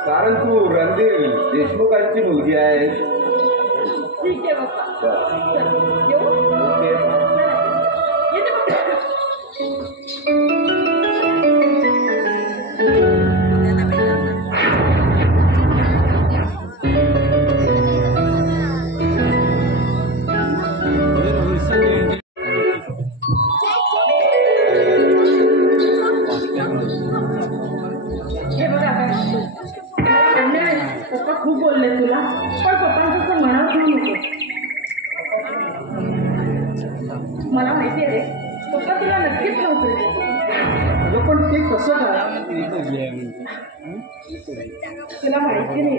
कारण तू रणधीर देशमुखांची मुलगी आहे. ठीक आहे पप्पा, चल येऊ. ओके. येते पप्पा. हे बघा पप्पा खूप बोलले तुला, पण पप्पांचं असं मनावर घेऊ नको. मला माहिती आहे रे, पप्पा तुला नक्कीच नोकरी देतील. पण ते कसं काय? तुला माहिती नाही,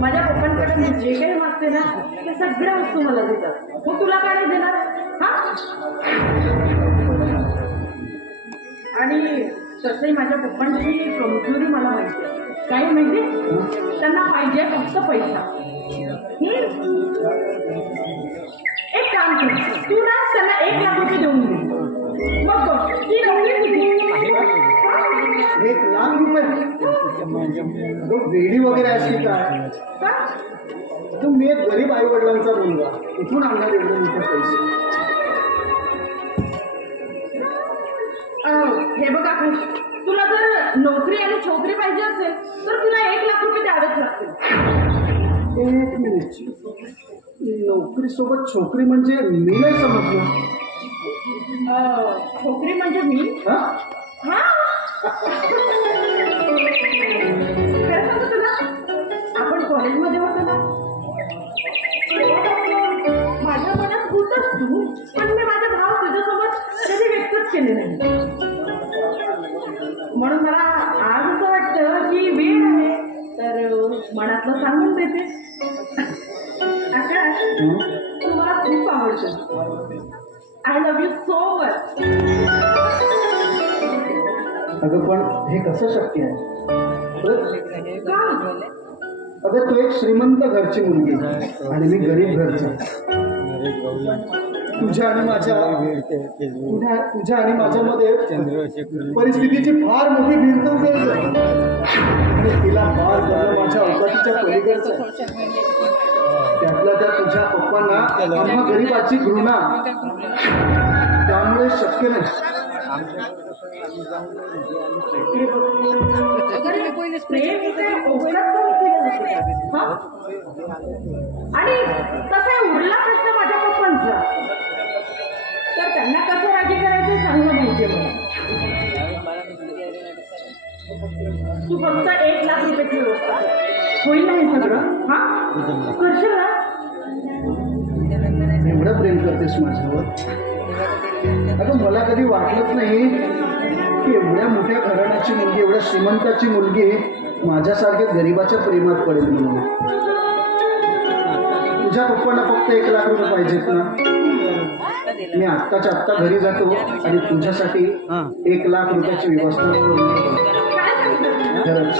माझ्या पप्पांकडे मी जे काही मागते ना ते सगळ्या वस्तू मला देतात. मग तुला काय नाही देणार? हा आणि तसंही माझ्या पप्पांची कमजोरी मला माहिती आहे. काही माहिती, त्यांना पाहिजे फक्त पैसा. एक काम कर, तू ना त्यांना 1 लाख रुपये देऊन दे. मग बघ ती नोकरी तुझी. 1 लाख रुपये? वेडी वगैरे असली काय? तर मी एक गरीब आई वडिलांचा मुलगा, इथून आणणार एवढे मोठे पैसे? हे बघा तुला जर नोकरी आणि छोकरी पाहिजे असेल तर तुला 1 लाख रुपये द्यावेच लागतील. 1 मिनिट, नोकरी सोबत छोकरी म्हणजे मी नाही समजणार. छोकरी म्हणजे मी हा हा खरं सांगू तुला आपण कॉलेजमध्ये होतो ना माझ्या मनात होतच तू पण मी माझा भाव तुझ्यासोबत कधी व्यक्तच केले नाही म्हणून मला आज असं वाटतं की वेळ आहे तर मनातलं सांगून देते आकाश तू मला खूप आवडतं I love you so much अगं पण हे कसं शक्य आहे अगं तू एक श्रीमंत घरची मुलगी आणि मी गरीब घरचा तुझ्या आणि माझ्यामध्ये परिस्थितीची फार मोठी भिंत उभी आणि तिला फार करणं माझ्या अवकाशाच्या पलीकडचं त्यातल्या त्या तुझ्या पप्पांना आम्हा गरीबाची घृणा त्यामुळे शक्य नाही आणि तसा उरला प्रश्न माझ्या पप्पांचा तर त्यांना कसं राजी करायचं चांगलं माहितीये मला तू फक्त 1 लाख रुपये ठेव होईल नाही सगळं हा करशील ना एवढं प्रेम करतेस माझ्यावर अगं मला कधी वाटलंच नाही की एवढ्या मोठ्या घराण्याची मुलगी एवढ्या श्रीमंताची मुलगी माझ्यासारख्या गरीबाच्या प्रेमात पडेल म्हणून तुझ्या पप्पांना फक्त 1 लाख रुपये पाहिजेत ना मी आत्ताच्या आत्ता घरी जातो आणि तुझ्यासाठी 1 लाख रुपयाची व्यवस्था खरंच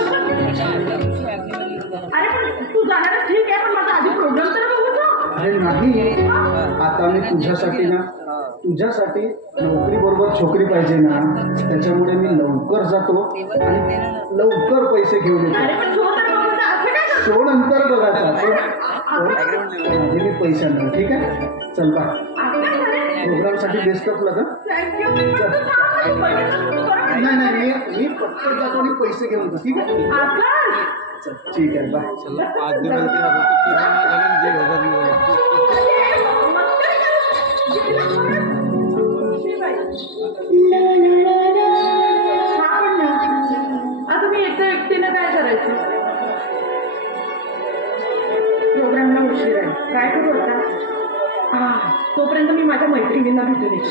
अरे तू जाणार ठीक आहे पण माझा आधी प्रोग्राम तर बघू अरे नाही आता मी तुझ्यासाठी नोकरी बरोबर छोकरी पाहिजे ना त्याच्यामुळे मी लवकर जातो आणि लवकर पैसे घेऊन येतो शो नंतर बघायचा मी पैसे आणतो ठीक आहे चल बा प्रोग्रामसाठी बेस्ट ऑफ लग नाही मी फक्त जातो आणि पैसे घेऊन येतो ठीक आहे चल ठीक आहे बाय आता मी एकटीनं काय करायचं प्रोग्रामला उशीर आहे काय करू आता तोपर्यंत मी माझ्या मैत्रिणींना भेटून येते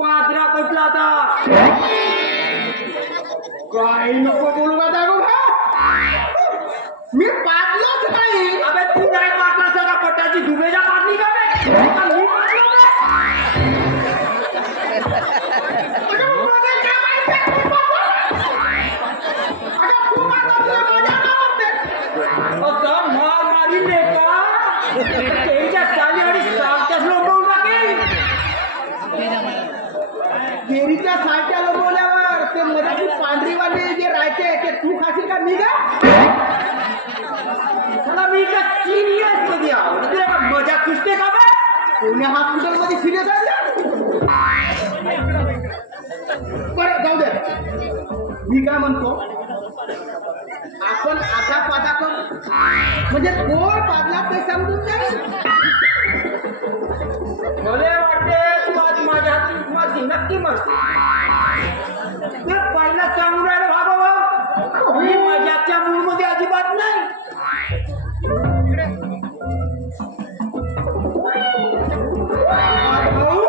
पादरा कुठला आता काही नको बोलू का मी पाडलोच नाही अबे तू नाही पाडला सगळा पटाची दुबेजा पाडली का मी मार मारी लेका त्यांच्या चाली आणि सारख्याच लोंबवून टाकेल फेरीच्या सारख्या लोंबवल्यावर ते मराठी पांढरीवाले जे राहते ते तू खाशील का मी का मला मी का सिरियस मध्ये आवडते मजा खुशते का बे पुण्या हॉस्पिटल मध्ये सिरियस आहे बरं जाऊ दे मी काय म्हणतो आपण आता पाता करू म्हणजे कोण पाजला ते समजून जाईल. मला वाटते तू आज माझ्या हाती मस्ती नक्की मस्ती ते पहिला सांगून राहिलं भाऊ मी माझ्याच्या मूडमध्ये अजिबात नाही. भाऊ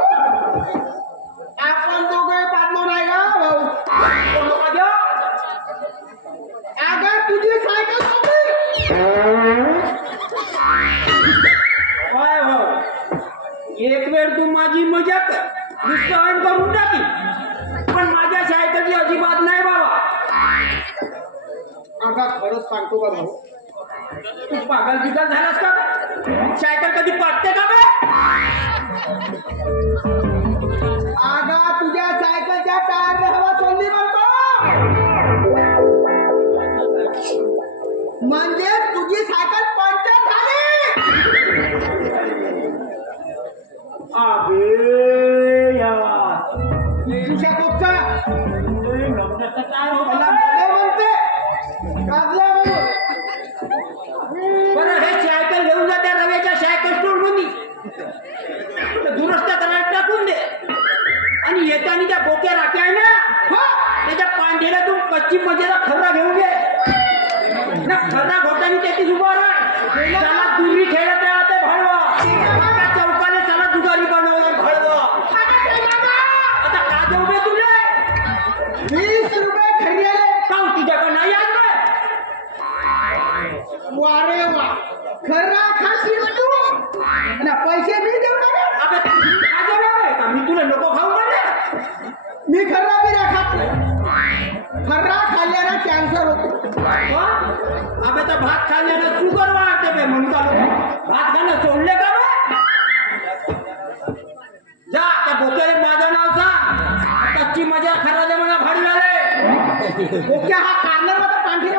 आपण दोघे पाजलो नाही का भाऊ. माझ्या अगं तुझी सायकल होती. काय भाऊ एक वेळ तू माझी मजा कर मी सहन करून टाकी पण माझ्या शाळेतली अजिबात नाही बाबा. अगं खरंच सांगतो का भाऊ तू पागल बिगल झालास का सायकल कधी पाडते का बे. अगं तुझ्या सायकलच्या टायरने हवा सोडली म्हणतो. म्हणजे तुझी सायकल पंक्चर झाली. अबे यार तुझ्या कोपचा काय होतं मला बे? भले म्हणते काढला म्हणून. बरं हे सायकल घेऊन जा त्या रव्याच्या सायकल स्टोर मध्ये दुरुस्त करायला टाकून दे आणि येताना त्या बोक्या राख्या आहे ना त्याच्या पांढेला तू पश्चिम मजेला खर्रा घेऊन घे ना खर्रा घोटाने त्याची उभा राह त्याला दुरी खेळत राहते भळवा त्या चौकाने त्याला दुधारी बनवलं भळवा. आता का देऊ बे तुले 20 रुपये खरीदले. का तुझ्याकडे नाही आज बे? वारे वा खरा खाशी तू ना पैसे मी देऊ नका. अबे का देऊ बे? का मी तुला नको खाऊ म्हणले. मी खर्रा बिरा खात नाही. खर्रा खाल्ल्याने कॅन्सर होतो. अबे तर भात खाल्ल्यानं शुगर वाढते बे म्हणून भात खाणं सोडले का बे. जा त्या बोक्याला माझं नाव सांग कच्ची मजा खरा दे म्हणा भाडी झाले ओके हा कार्नर मध्ये पांढरी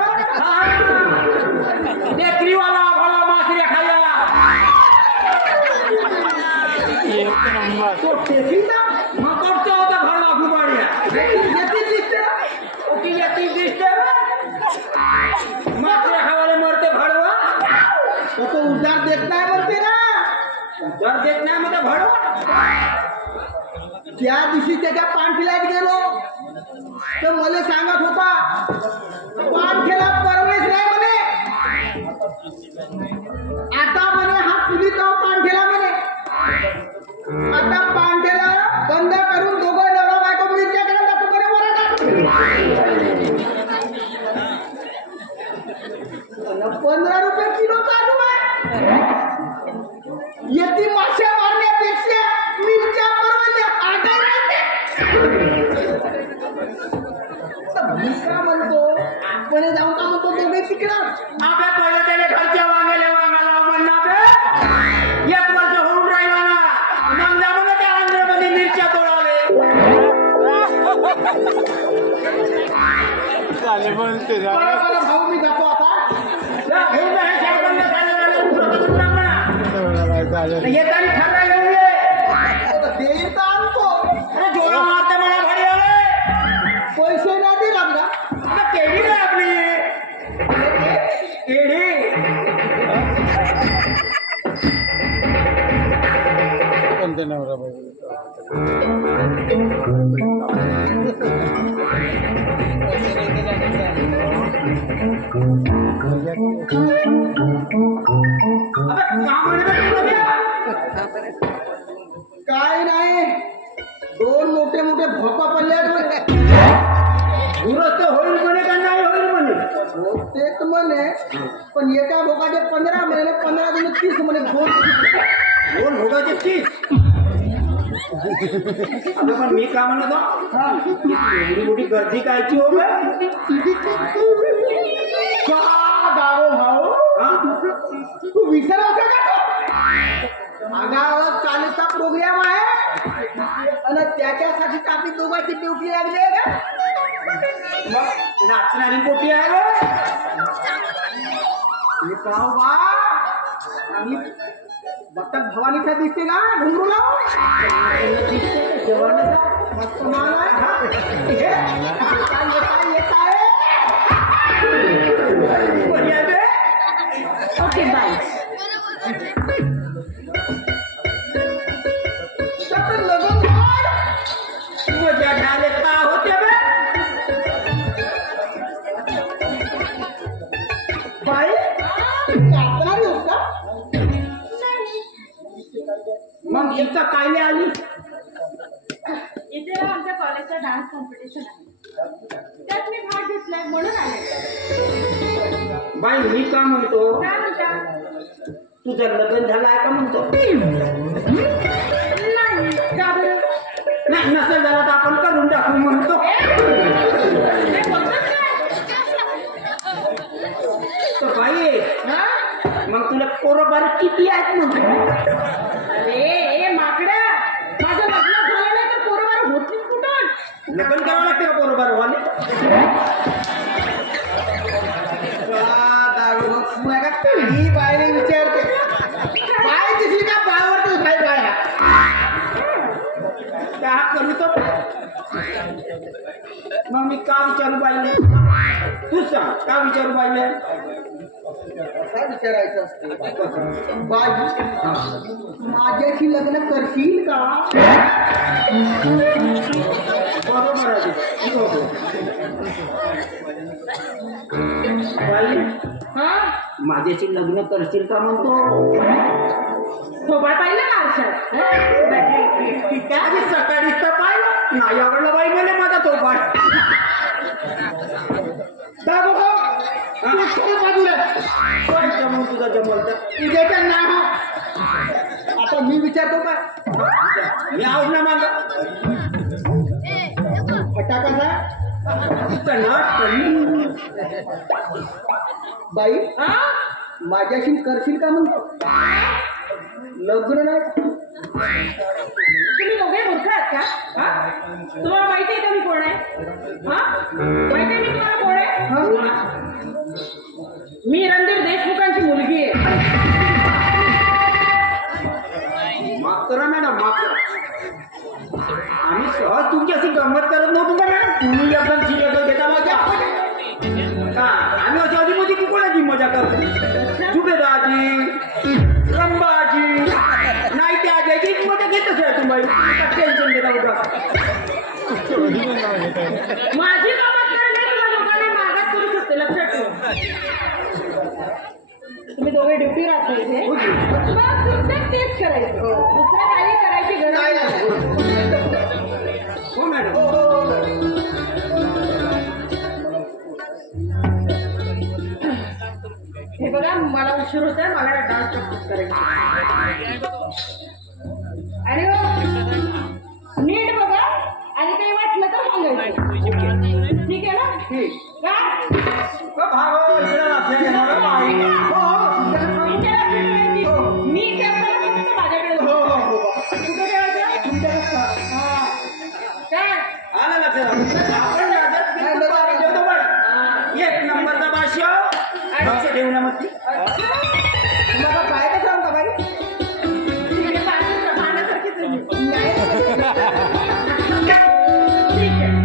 नेकरीवाला भला मासऱ्या खाया तो टेकीचा मग करतो होता भरला गुबाड्या येते दिसते. ओटी येती दिसते मासऱ्या खावाले मरते भडवा तो उद्धार देत नाही म्हणते ना. दर देत नाही मग भडवा. त्या दिवशी त्याच्या पाणखिल्यात गेलो तर मला सांगत होता पाणखिला परवेश नाही म्हणे. आता म्हणे हा चुलीचा पाणखिला म्हणे. आता पाणखिला बंद करून दोघं नवरा बायको मिरच्या करायला जातो म्हणे वराडात. 15 रुपये किलो चालू आहे. येती माश्या मारण्यापेक्षा मिरच्या परवडल्या. आगार राहते. तर मी का म्हणतो आपण जाऊन का म्हणतो दोघे तिकडं. अबे पहिलं त्याने घरच्या वांगाला म्हणणं बे 1 वर्ष होऊन राहिला ना मग जा बघा त्या आंध्रमध्ये मिरच्या तोडाले बरं भाऊ मी जातो आता. जा, घेऊन जा हे सायकलला येताना खर्रा घेऊन ये. देईल तर आणतो. अरे जोरा मारते मला भाडी आले पैसे नाही दिलात का. आता केडी रे आपली केडी काय नाही 2 मोठे मोठे भोपा पडले दुरुस्त होईल म्हणे का नाही होईल म्हणे तेच म्हणे. पण एका भोगाचे 15 महिने 15 दिवस 30 म्हणे. 2 भोगाचे 30. अगं पण मी का म्हणत एवढी मोठी गर्दी कायची हो गं? का गाव भाऊ तू विसरला का. आगाव चालीचा प्रोग्राम आहे आणि त्याच्यासाठी आपली दोघांची ड्युटी लागली आहे का. मग नाचणारी पोटी आहे गं? हे गाव बा आणि बत्तक भवानीचा दिसते का घुंगरू लावून. मस्त माल आहे. येत आहे बढिया बे. Okay bye. त्याचं लग्न झालं. मजा झाले का होते बे बाई नाचणारी होत का? मग इथं कायले आली इथे आमच्या कॉलेजचा डान्स कॉम्पिटिशन आहे, त्यात मी भाग घेतलाय म्हणून आले. बाई मी का म्हणतो काय म्हणता? तुझं लग्न झालं आहे का म्हणतो नाही. का बरं? नाही नसेल झालं तर आपण करून टाकू म्हणतो हे बोलतात काय? तर बाई हा? मग तुला पोरबार किती आहेत म्हणतो अरे ए माकडा, माझं लग्न झालं नाही तर पोरं होत नाही कुठून? लग्न करावं लागते का पोरबार वाले ही बायने विचारते बाय दिसली का बायवरती उठाय बाया का करू तो मग मी का विचारू बाईले तू सांग का विचारू बाईले असा विचारायचं असते बाई माझ्याशी लग्न करशील का? बरोबर आहे बाई हा? माझ्याशी लग्न करशील का म्हणतो थोबाड पाहिलं का आरशात? ठीक आहे. आधी सकाळीच तर पाहिलं नाही आवडलं बाई म्हणे माझा तो पाय काय बघा बाजूला जमून तुझा जमल तर तुझ्याच्या नाव आता मी विचारतो काय मी आहोत ना माझा फटाका बाई हा? माझ्याशी करशील का म्हणतो लग्न नाही तुम्ही दोघे मूर्ख आहात का? हा? तुम्हाला माहिती आहे का मी कोण आहे? हा? माहिती आहे मी तुम्हाला कोण आहे? मी रणधीर देशमुखांची मुलगी आहे. माफ करा मॅडम माफ करा आम्ही सहज तुमची अशी गंमत करत नव्हतो का मॅडम तुम्ही एकदम सिरियस घेता माझ्या का आम्ही अशी आधी मध्ये कोणाची मजा करतो जुबेदाची रंबाची नाही त्या आजाची मजा घेतच आहे तुम्ही टेन्शन घेता उगा माझी गमत करणे तुला लोकांना मागास करू शकते, लक्षात ठेव. तुम्ही दोघे ड्युटी राहता इथे मग तुमचं तेच करायचं, दुसरं काही करायची गरज नाही. हो मॅडम हे बघा मला उशीर होत आहे, मला डान्स प्रॅक्टिस करायची आणि हो, नीट बघा आणि काही वाटलं तर सांगायचं. ठीक आहे ना? ठीक का? भाव इकडे राहते मी कॅमेरा फक्त माझ्याकडे कुठं ठेवायचं? काय? आलं लक्षात आपण ठेवतो पण एक नंबरचा भाष्य लक्ष ठेवण्यामध्ये तुम्हाला काय का सांग का बाई तिकडे पाहण्यासारखीच आहे मी. ठीक आहे.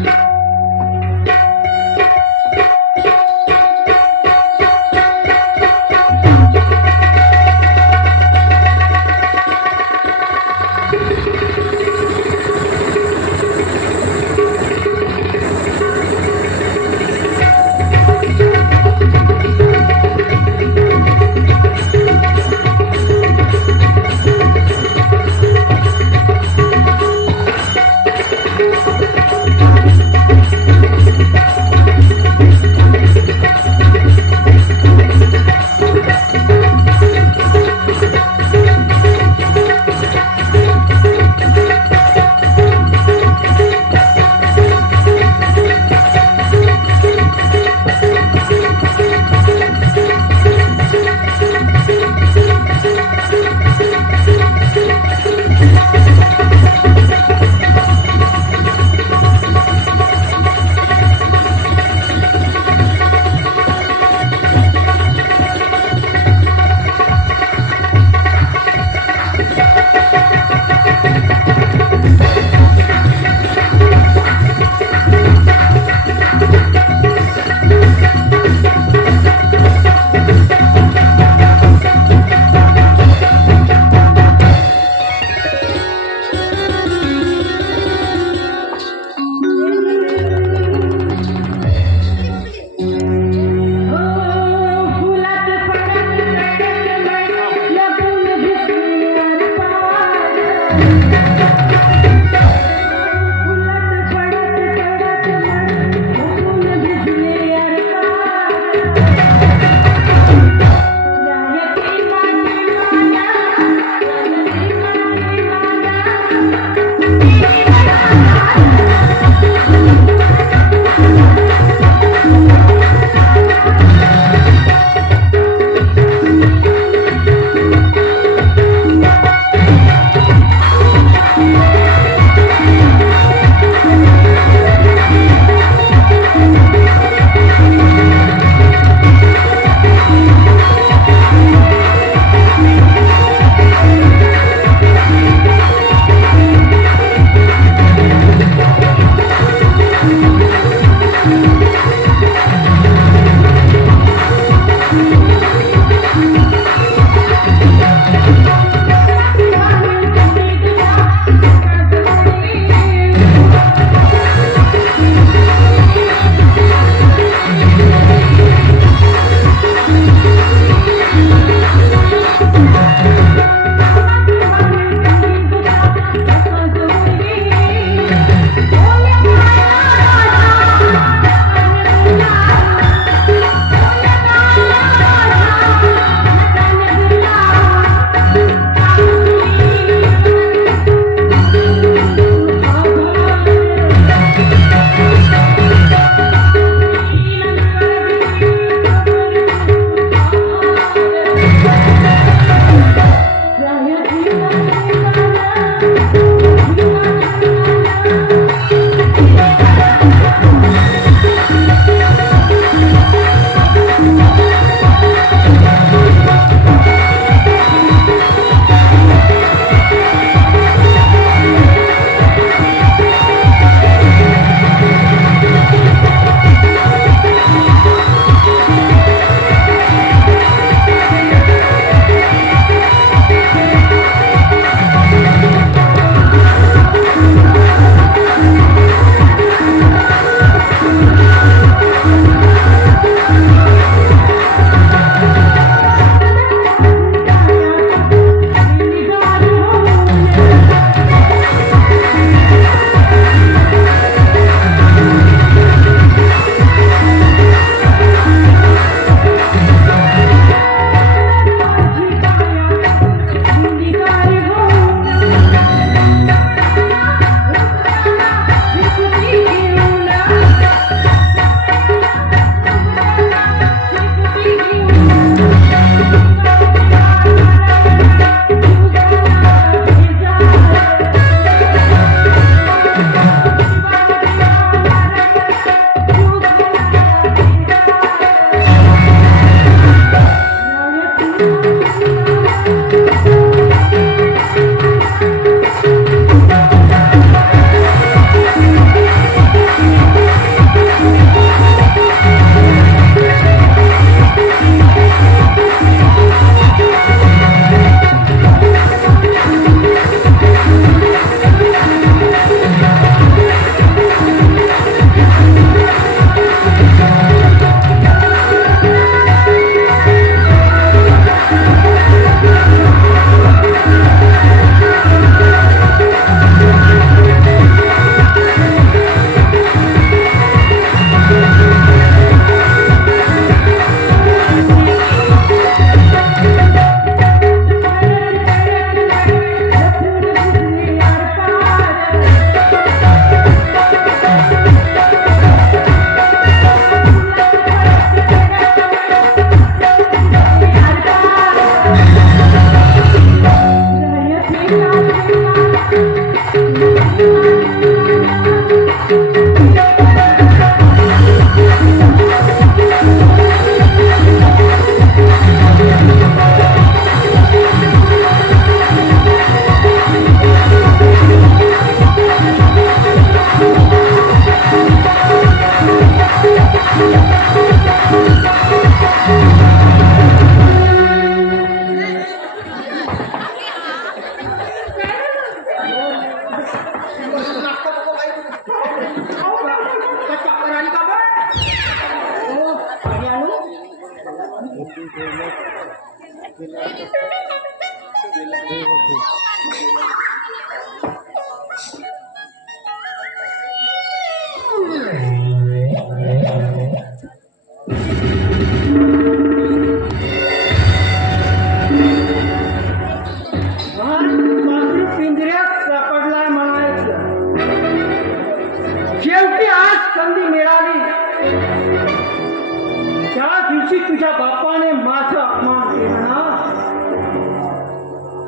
दिवशी तुझ्या बापाने माझा अपमान केला ना,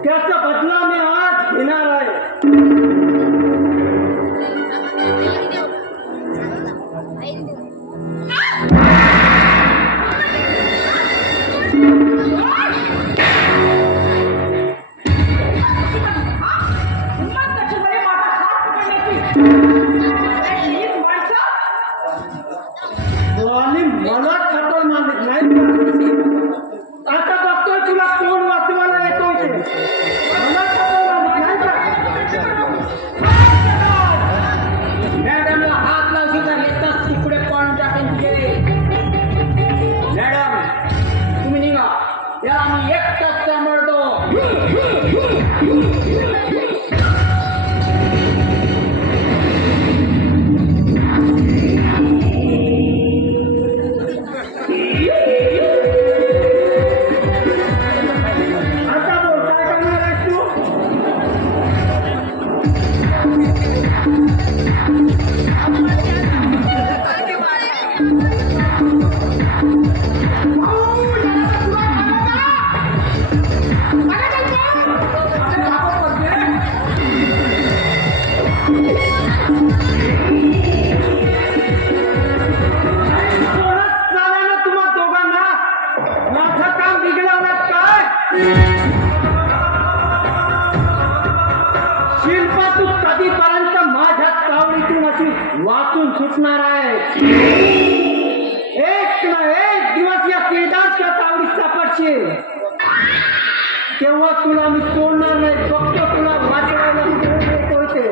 त्याचा बदला मी आज घेणार आहे. आणि मला खबर मानत नाही का? आता बघतोय तुला कोण वाचवायला येतो इथे. मला खबर मानत नाही का? मॅडमला हात लावशी तर येतात तिकडे पण टाकून गेले. मॅडम तुम्ही निघा, याला आम्ही एक तास सांभाळतो. आता बोल, काय करणार आहेस तू? कोणाच झालं ना तुम्हा दोघांना? माझं काम बिघडवणार काय? शिल्पा तू कधीपर्यंत माझ्या तावडीतून अशी वाचून सुटणार आहे? एक ना एक दिवस या केदारच्या तावडीत सापडशील, तेव्हा तुला मी सोडणार नाही. फक्त तुला वाचवायला येतो इथे.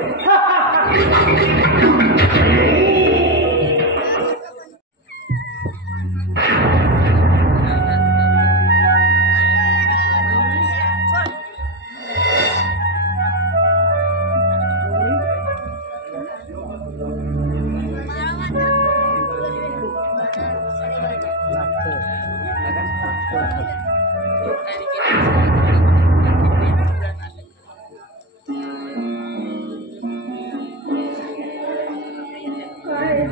काय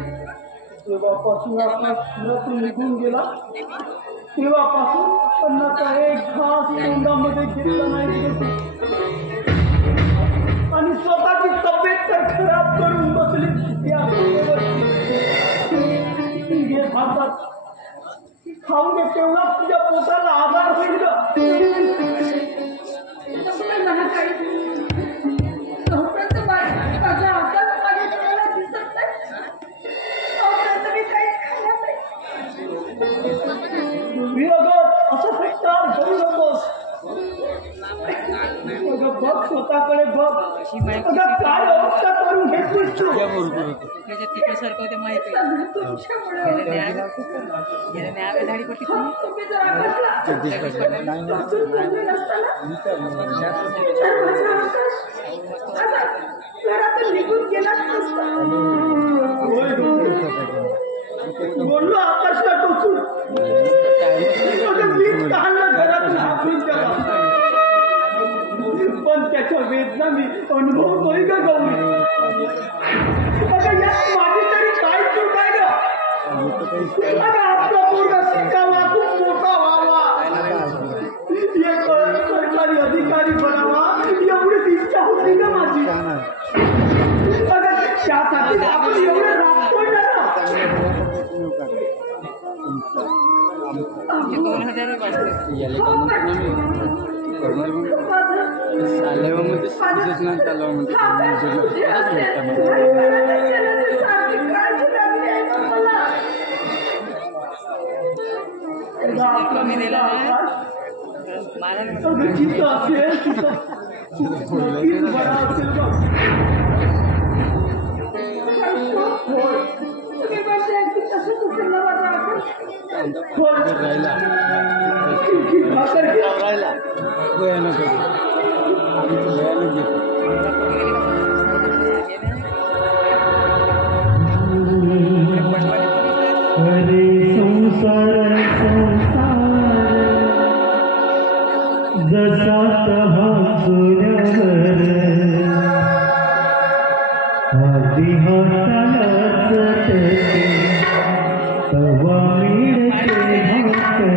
तेव्हापासून आपला घरातून निघून गेला, तेव्हापासून अन्नाचा एक घास तोंडामध्ये घेतला नाही. आणि स्वतःची तब्येत तर खराब करून बसली. या घे भातात, खाऊन घे, तेवढा तुझ्या पोटाला आधार होईल का? नको म्हणा काही. तोपर्यंत माझा आकार माझ्या डोळ्याला दिसत नाही, तोपर्यंत मी काहीच खाणार नाही. तुम्ही अगं असं विचार करू नकोस. अगं बघ, स्वतःकडे बघ. अगं काय अवस्था करून घेतलीस तू? तिकडे होते माहिती सगळं तुमच्यामुळे झाडी पडती तुम्ही जर आकाशला वाचून बोलले नसताना तर माझा आकाश असा घरातून निघून गेलाच नसता. बोललो आकाशला टोचून. वीज काढलं घरातून हाकलून त्याला. पण त्याच्या वेदना मी अनुभवतोय का गौरी? यात माझी तरी काय चूक आहे का? आपला मुलगा शिकावा, खूप मोठा व्हावा, एक सरकारी अधिकारी बनावा, एवढीच इच्छा होती का माझी? त्यासाठी आपण एवढं राबतोय ना. 2000 कमी दिला मला जिथं असेल तिथं नक्कीच बरा असेल बघ. तुम्ही म्हणताय की तसंच असेल ना माझा आकाश. जसा तहा सूर्यावर आधी हाताला तवा मिळते भाकर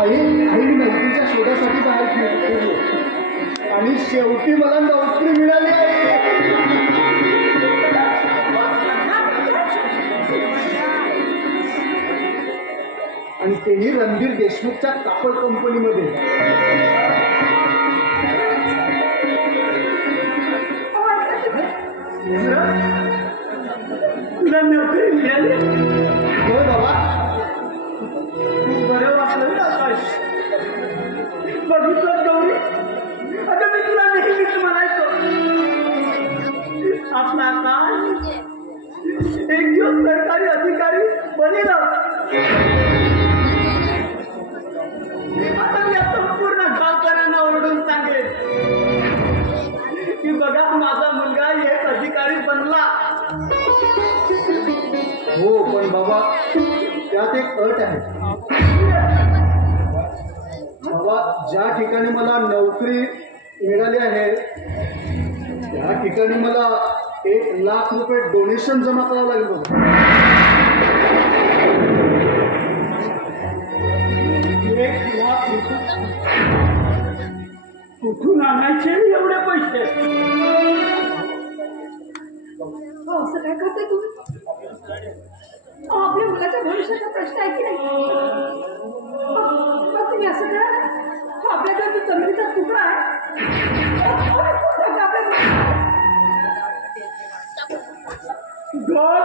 आईने नोकरीच्या शोधासाठी बाहेर गेली आणि शेवटी मला नोकरी मिळाली आहे. आणि तेही रणधीर देशमुखच्या कापड कंपनीमध्ये. तुला नोकरी मिळाली? होय बाबा. बरं वाटलं ना आकाश. बघितलं गौरी, आता मी तुला नेहमीच म्हणायचो आपला आकाश एक दिवस सरकारी अधिकारी बनेल. आता मी संपूर्ण गावकऱ्यांना ओरडून सांगेन की बघा माझा मुलगा एक अधिकारी बनला. हो पण बाबा त्यात एक अट आहे. बाबा ज्या ठिकाणी मला नोकरी मिळाली आहे त्या ठिकाणी मला 1,00,000 रुपये डोनेशन जमा करावं लागेल बाबा. 1,00,000 रुपये कुठून आणायचे एवढे पैसे? असं काय करते तुम्ही? आपल्या मुलाच्या भविष्याचा प्रश्न आहे की नाही? मग तुम्ही असं करा ना, आपल्याकडे जो जमिनीचा तुकडा आहे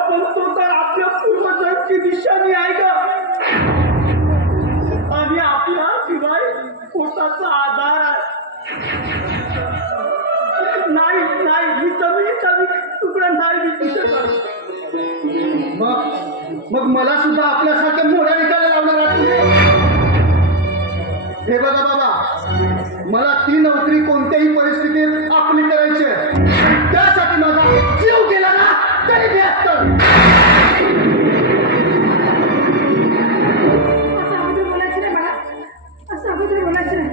पण तो तर आपल्या पूर्वजांची निशाणी आहे का? आणि आपला शिवाय पोटाचा आधार आहे. नाही नाही, ही जमिनीचा तुकडा नाही विकू शकत. मग मला सुद्धा आपल्यासारख्या मोड्या विकायला लावणार वाटते. हे बघा बाबा, मला ती नोकरी कोणत्याही परिस्थितीत आपली करायची आहे. त्यासाठी माझा जीव गेला ना तरी व्यस्त. असं अगोदर बोलायचं नाही मला, असं अगोदर बोलायचं नाही.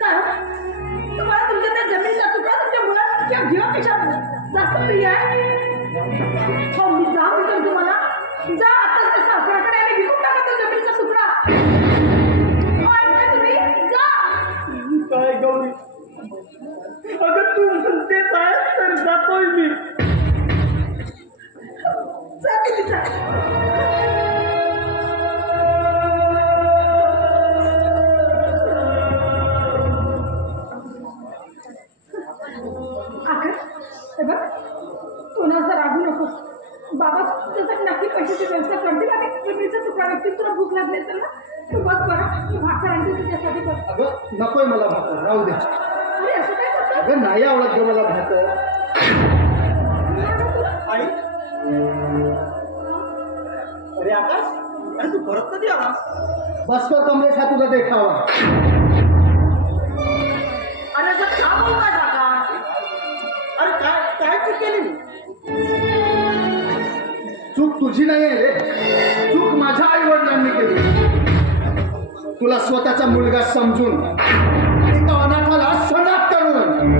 कारण तुम्हाला तुमच्या त्या जमिनीचा तुकडा तुमच्या मुलाच्या जीवापेक्षा जास्त प्रिय आहे. हो मी जा म्हणतो तुम्हाला, जा आता त्या सासऱ्याकडे आणि विकून टाका तो जमिनीचा तुकडा. ऐकताय तुम्ही? जा. काय गौरी, अगं तू म्हणतेच आहे तर जातोय मी. जा तुम्ही जा. आकाश, हे बघ, तू ना असं रागू नकोस. बाबा तुझ्यासाठी नक्की पैशाची व्यवस्था करतील आणि जमिनीचा तुकडा व्यक्ती तुला भूक लागली असेल ना, तू बस बघा, मी भाकर आणते तुझ्यासाठी बस. अगं नकोय मला भाकर, राहू दे. अरे असं काय करतो? अगं नाही आवडत ग मला भाकर. आई, अरे आकाश, अरे तू परत कधी आला? बस कर कमलेश, हा तुझा देखावा. अरे असं का बोलता काका? अरे काय काय चूक केली मी? चूक तुझी नाही आहे रे, चूक माझ्या आई वडिलांनी केली. तुला स्वतःचा मुलगा समजून एका अनाथाला सनात करून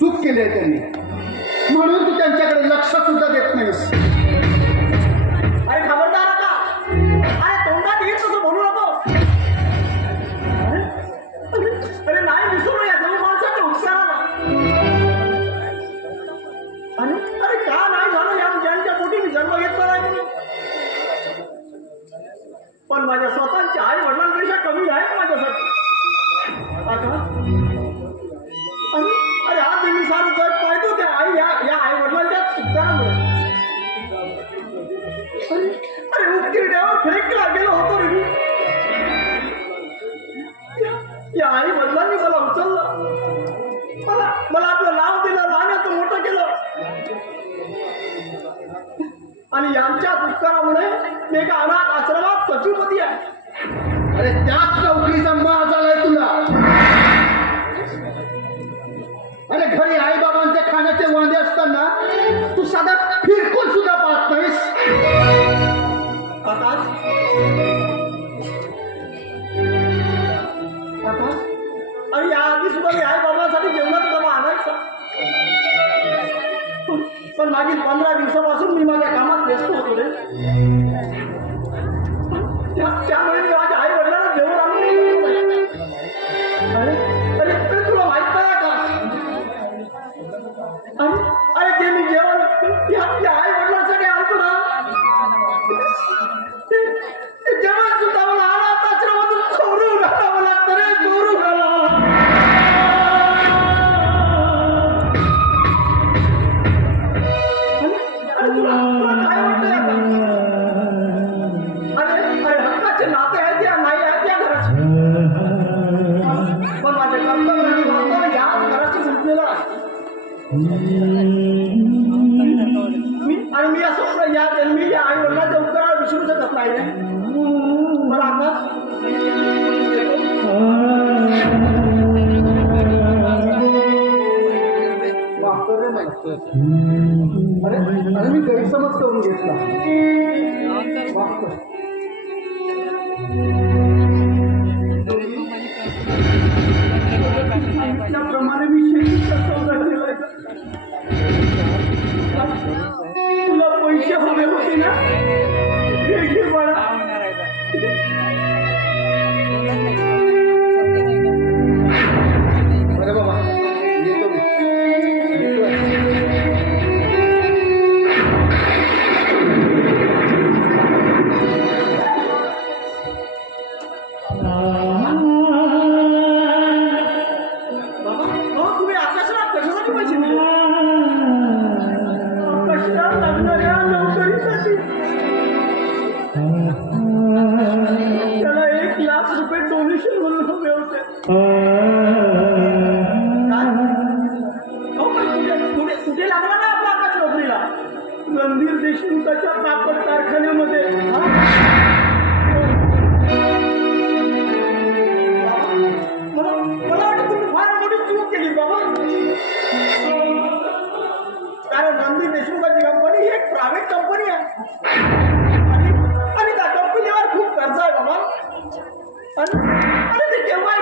चूक केली आहे त्यांनी, म्हणून तू त्यांच्याकडे लक्ष सुद्धा देत नाहीस. अरे खबरदार का? अरे तोंडात येत तसं बोलू नको. अरे नाही विसरू या तुम्ही माणसाच्या हुशाराला. अरे का नाही झालं या ज्यांच्या पोटी मी जन्म घेतला नाही, पण माझ्या स्वतःच्या आई वडिलांपेक्षा कमी आहे माझ्यासाठी. अरे आज मी सारं जग पाहतो त्या आई या आई वडिलांच्या उपकारामुळे. अरे उक्तीड्यावर फेकला गेलो होतो रे मी. उपकारामुळे मी एका अनाथ आश्रमात सचिवपदी आहे. अरे त्याच नोकरीचा माज आलाय तुला. अरे घरी आई बाबांचे खाण्याचे वांदे असताना तू साधा फिरकून सुद्धा पाहत नाहीस. आकाश आकाश आणि याआधी सुद्धा मी आई बाबांसाठी जेवणाचा डबा आणायचा. पण मागील 15 दिवसापासून मी माझ्या कामात व्यस्त होतो रे. त्यामुळे मी माझ्या आई वडिलांना जेवण आणून अरे अरे अरे तुला माहित नाही का? अरे ते मी जेवण आपल्या आई वडिलांसाठी आणतो ना, ते जेवण सुद्धा मला अनाथ आश्रमातून चोरून घालावं लागतं रे, चोरून घालावं. अरे तुला काय वाटतंय आता? अरे हक्काचे नाते आहेत या नाही आहेत या घराचे, पण माझे कर्तव्य आणि वास्तव याच घराची सुटलेलं आहे. मी असं या जन्मी या आई वडिलांच्या उपकाराला विसरू शकत नाही रे. मला आकाश माफ कर रे मला. अरे मी गैरसमज करून घेतला. माफ कर. त्याप्रमाणे मी शेतीचा सौदा केलाय. तुला पैसे हवे होते ना, हे घे बाळा. अरे बाबा येतो मी. बाबा तुम्ही आकाशाला कशासाठी पैसे दिले? आकाशाला लागणाऱ्या नोकरीसाठी. त्याला 1 लाख रुपये डोनेशन म्हणून हवे होते. कुठे लागला ना आपला आकाश नोकरीला? रणधीर देशमुखाच्या कापड कारखान्यामध्ये. मला वाटतं तुम्ही फार मोठी चूक केली बाबा. कारण रणधीर देशमुखाची कंपनी ही एक प्रायव्हेट कंपनी आहे आणि त्या कंपनीवर खूप कर्ज आहे बाबा. आणि ते केव्हा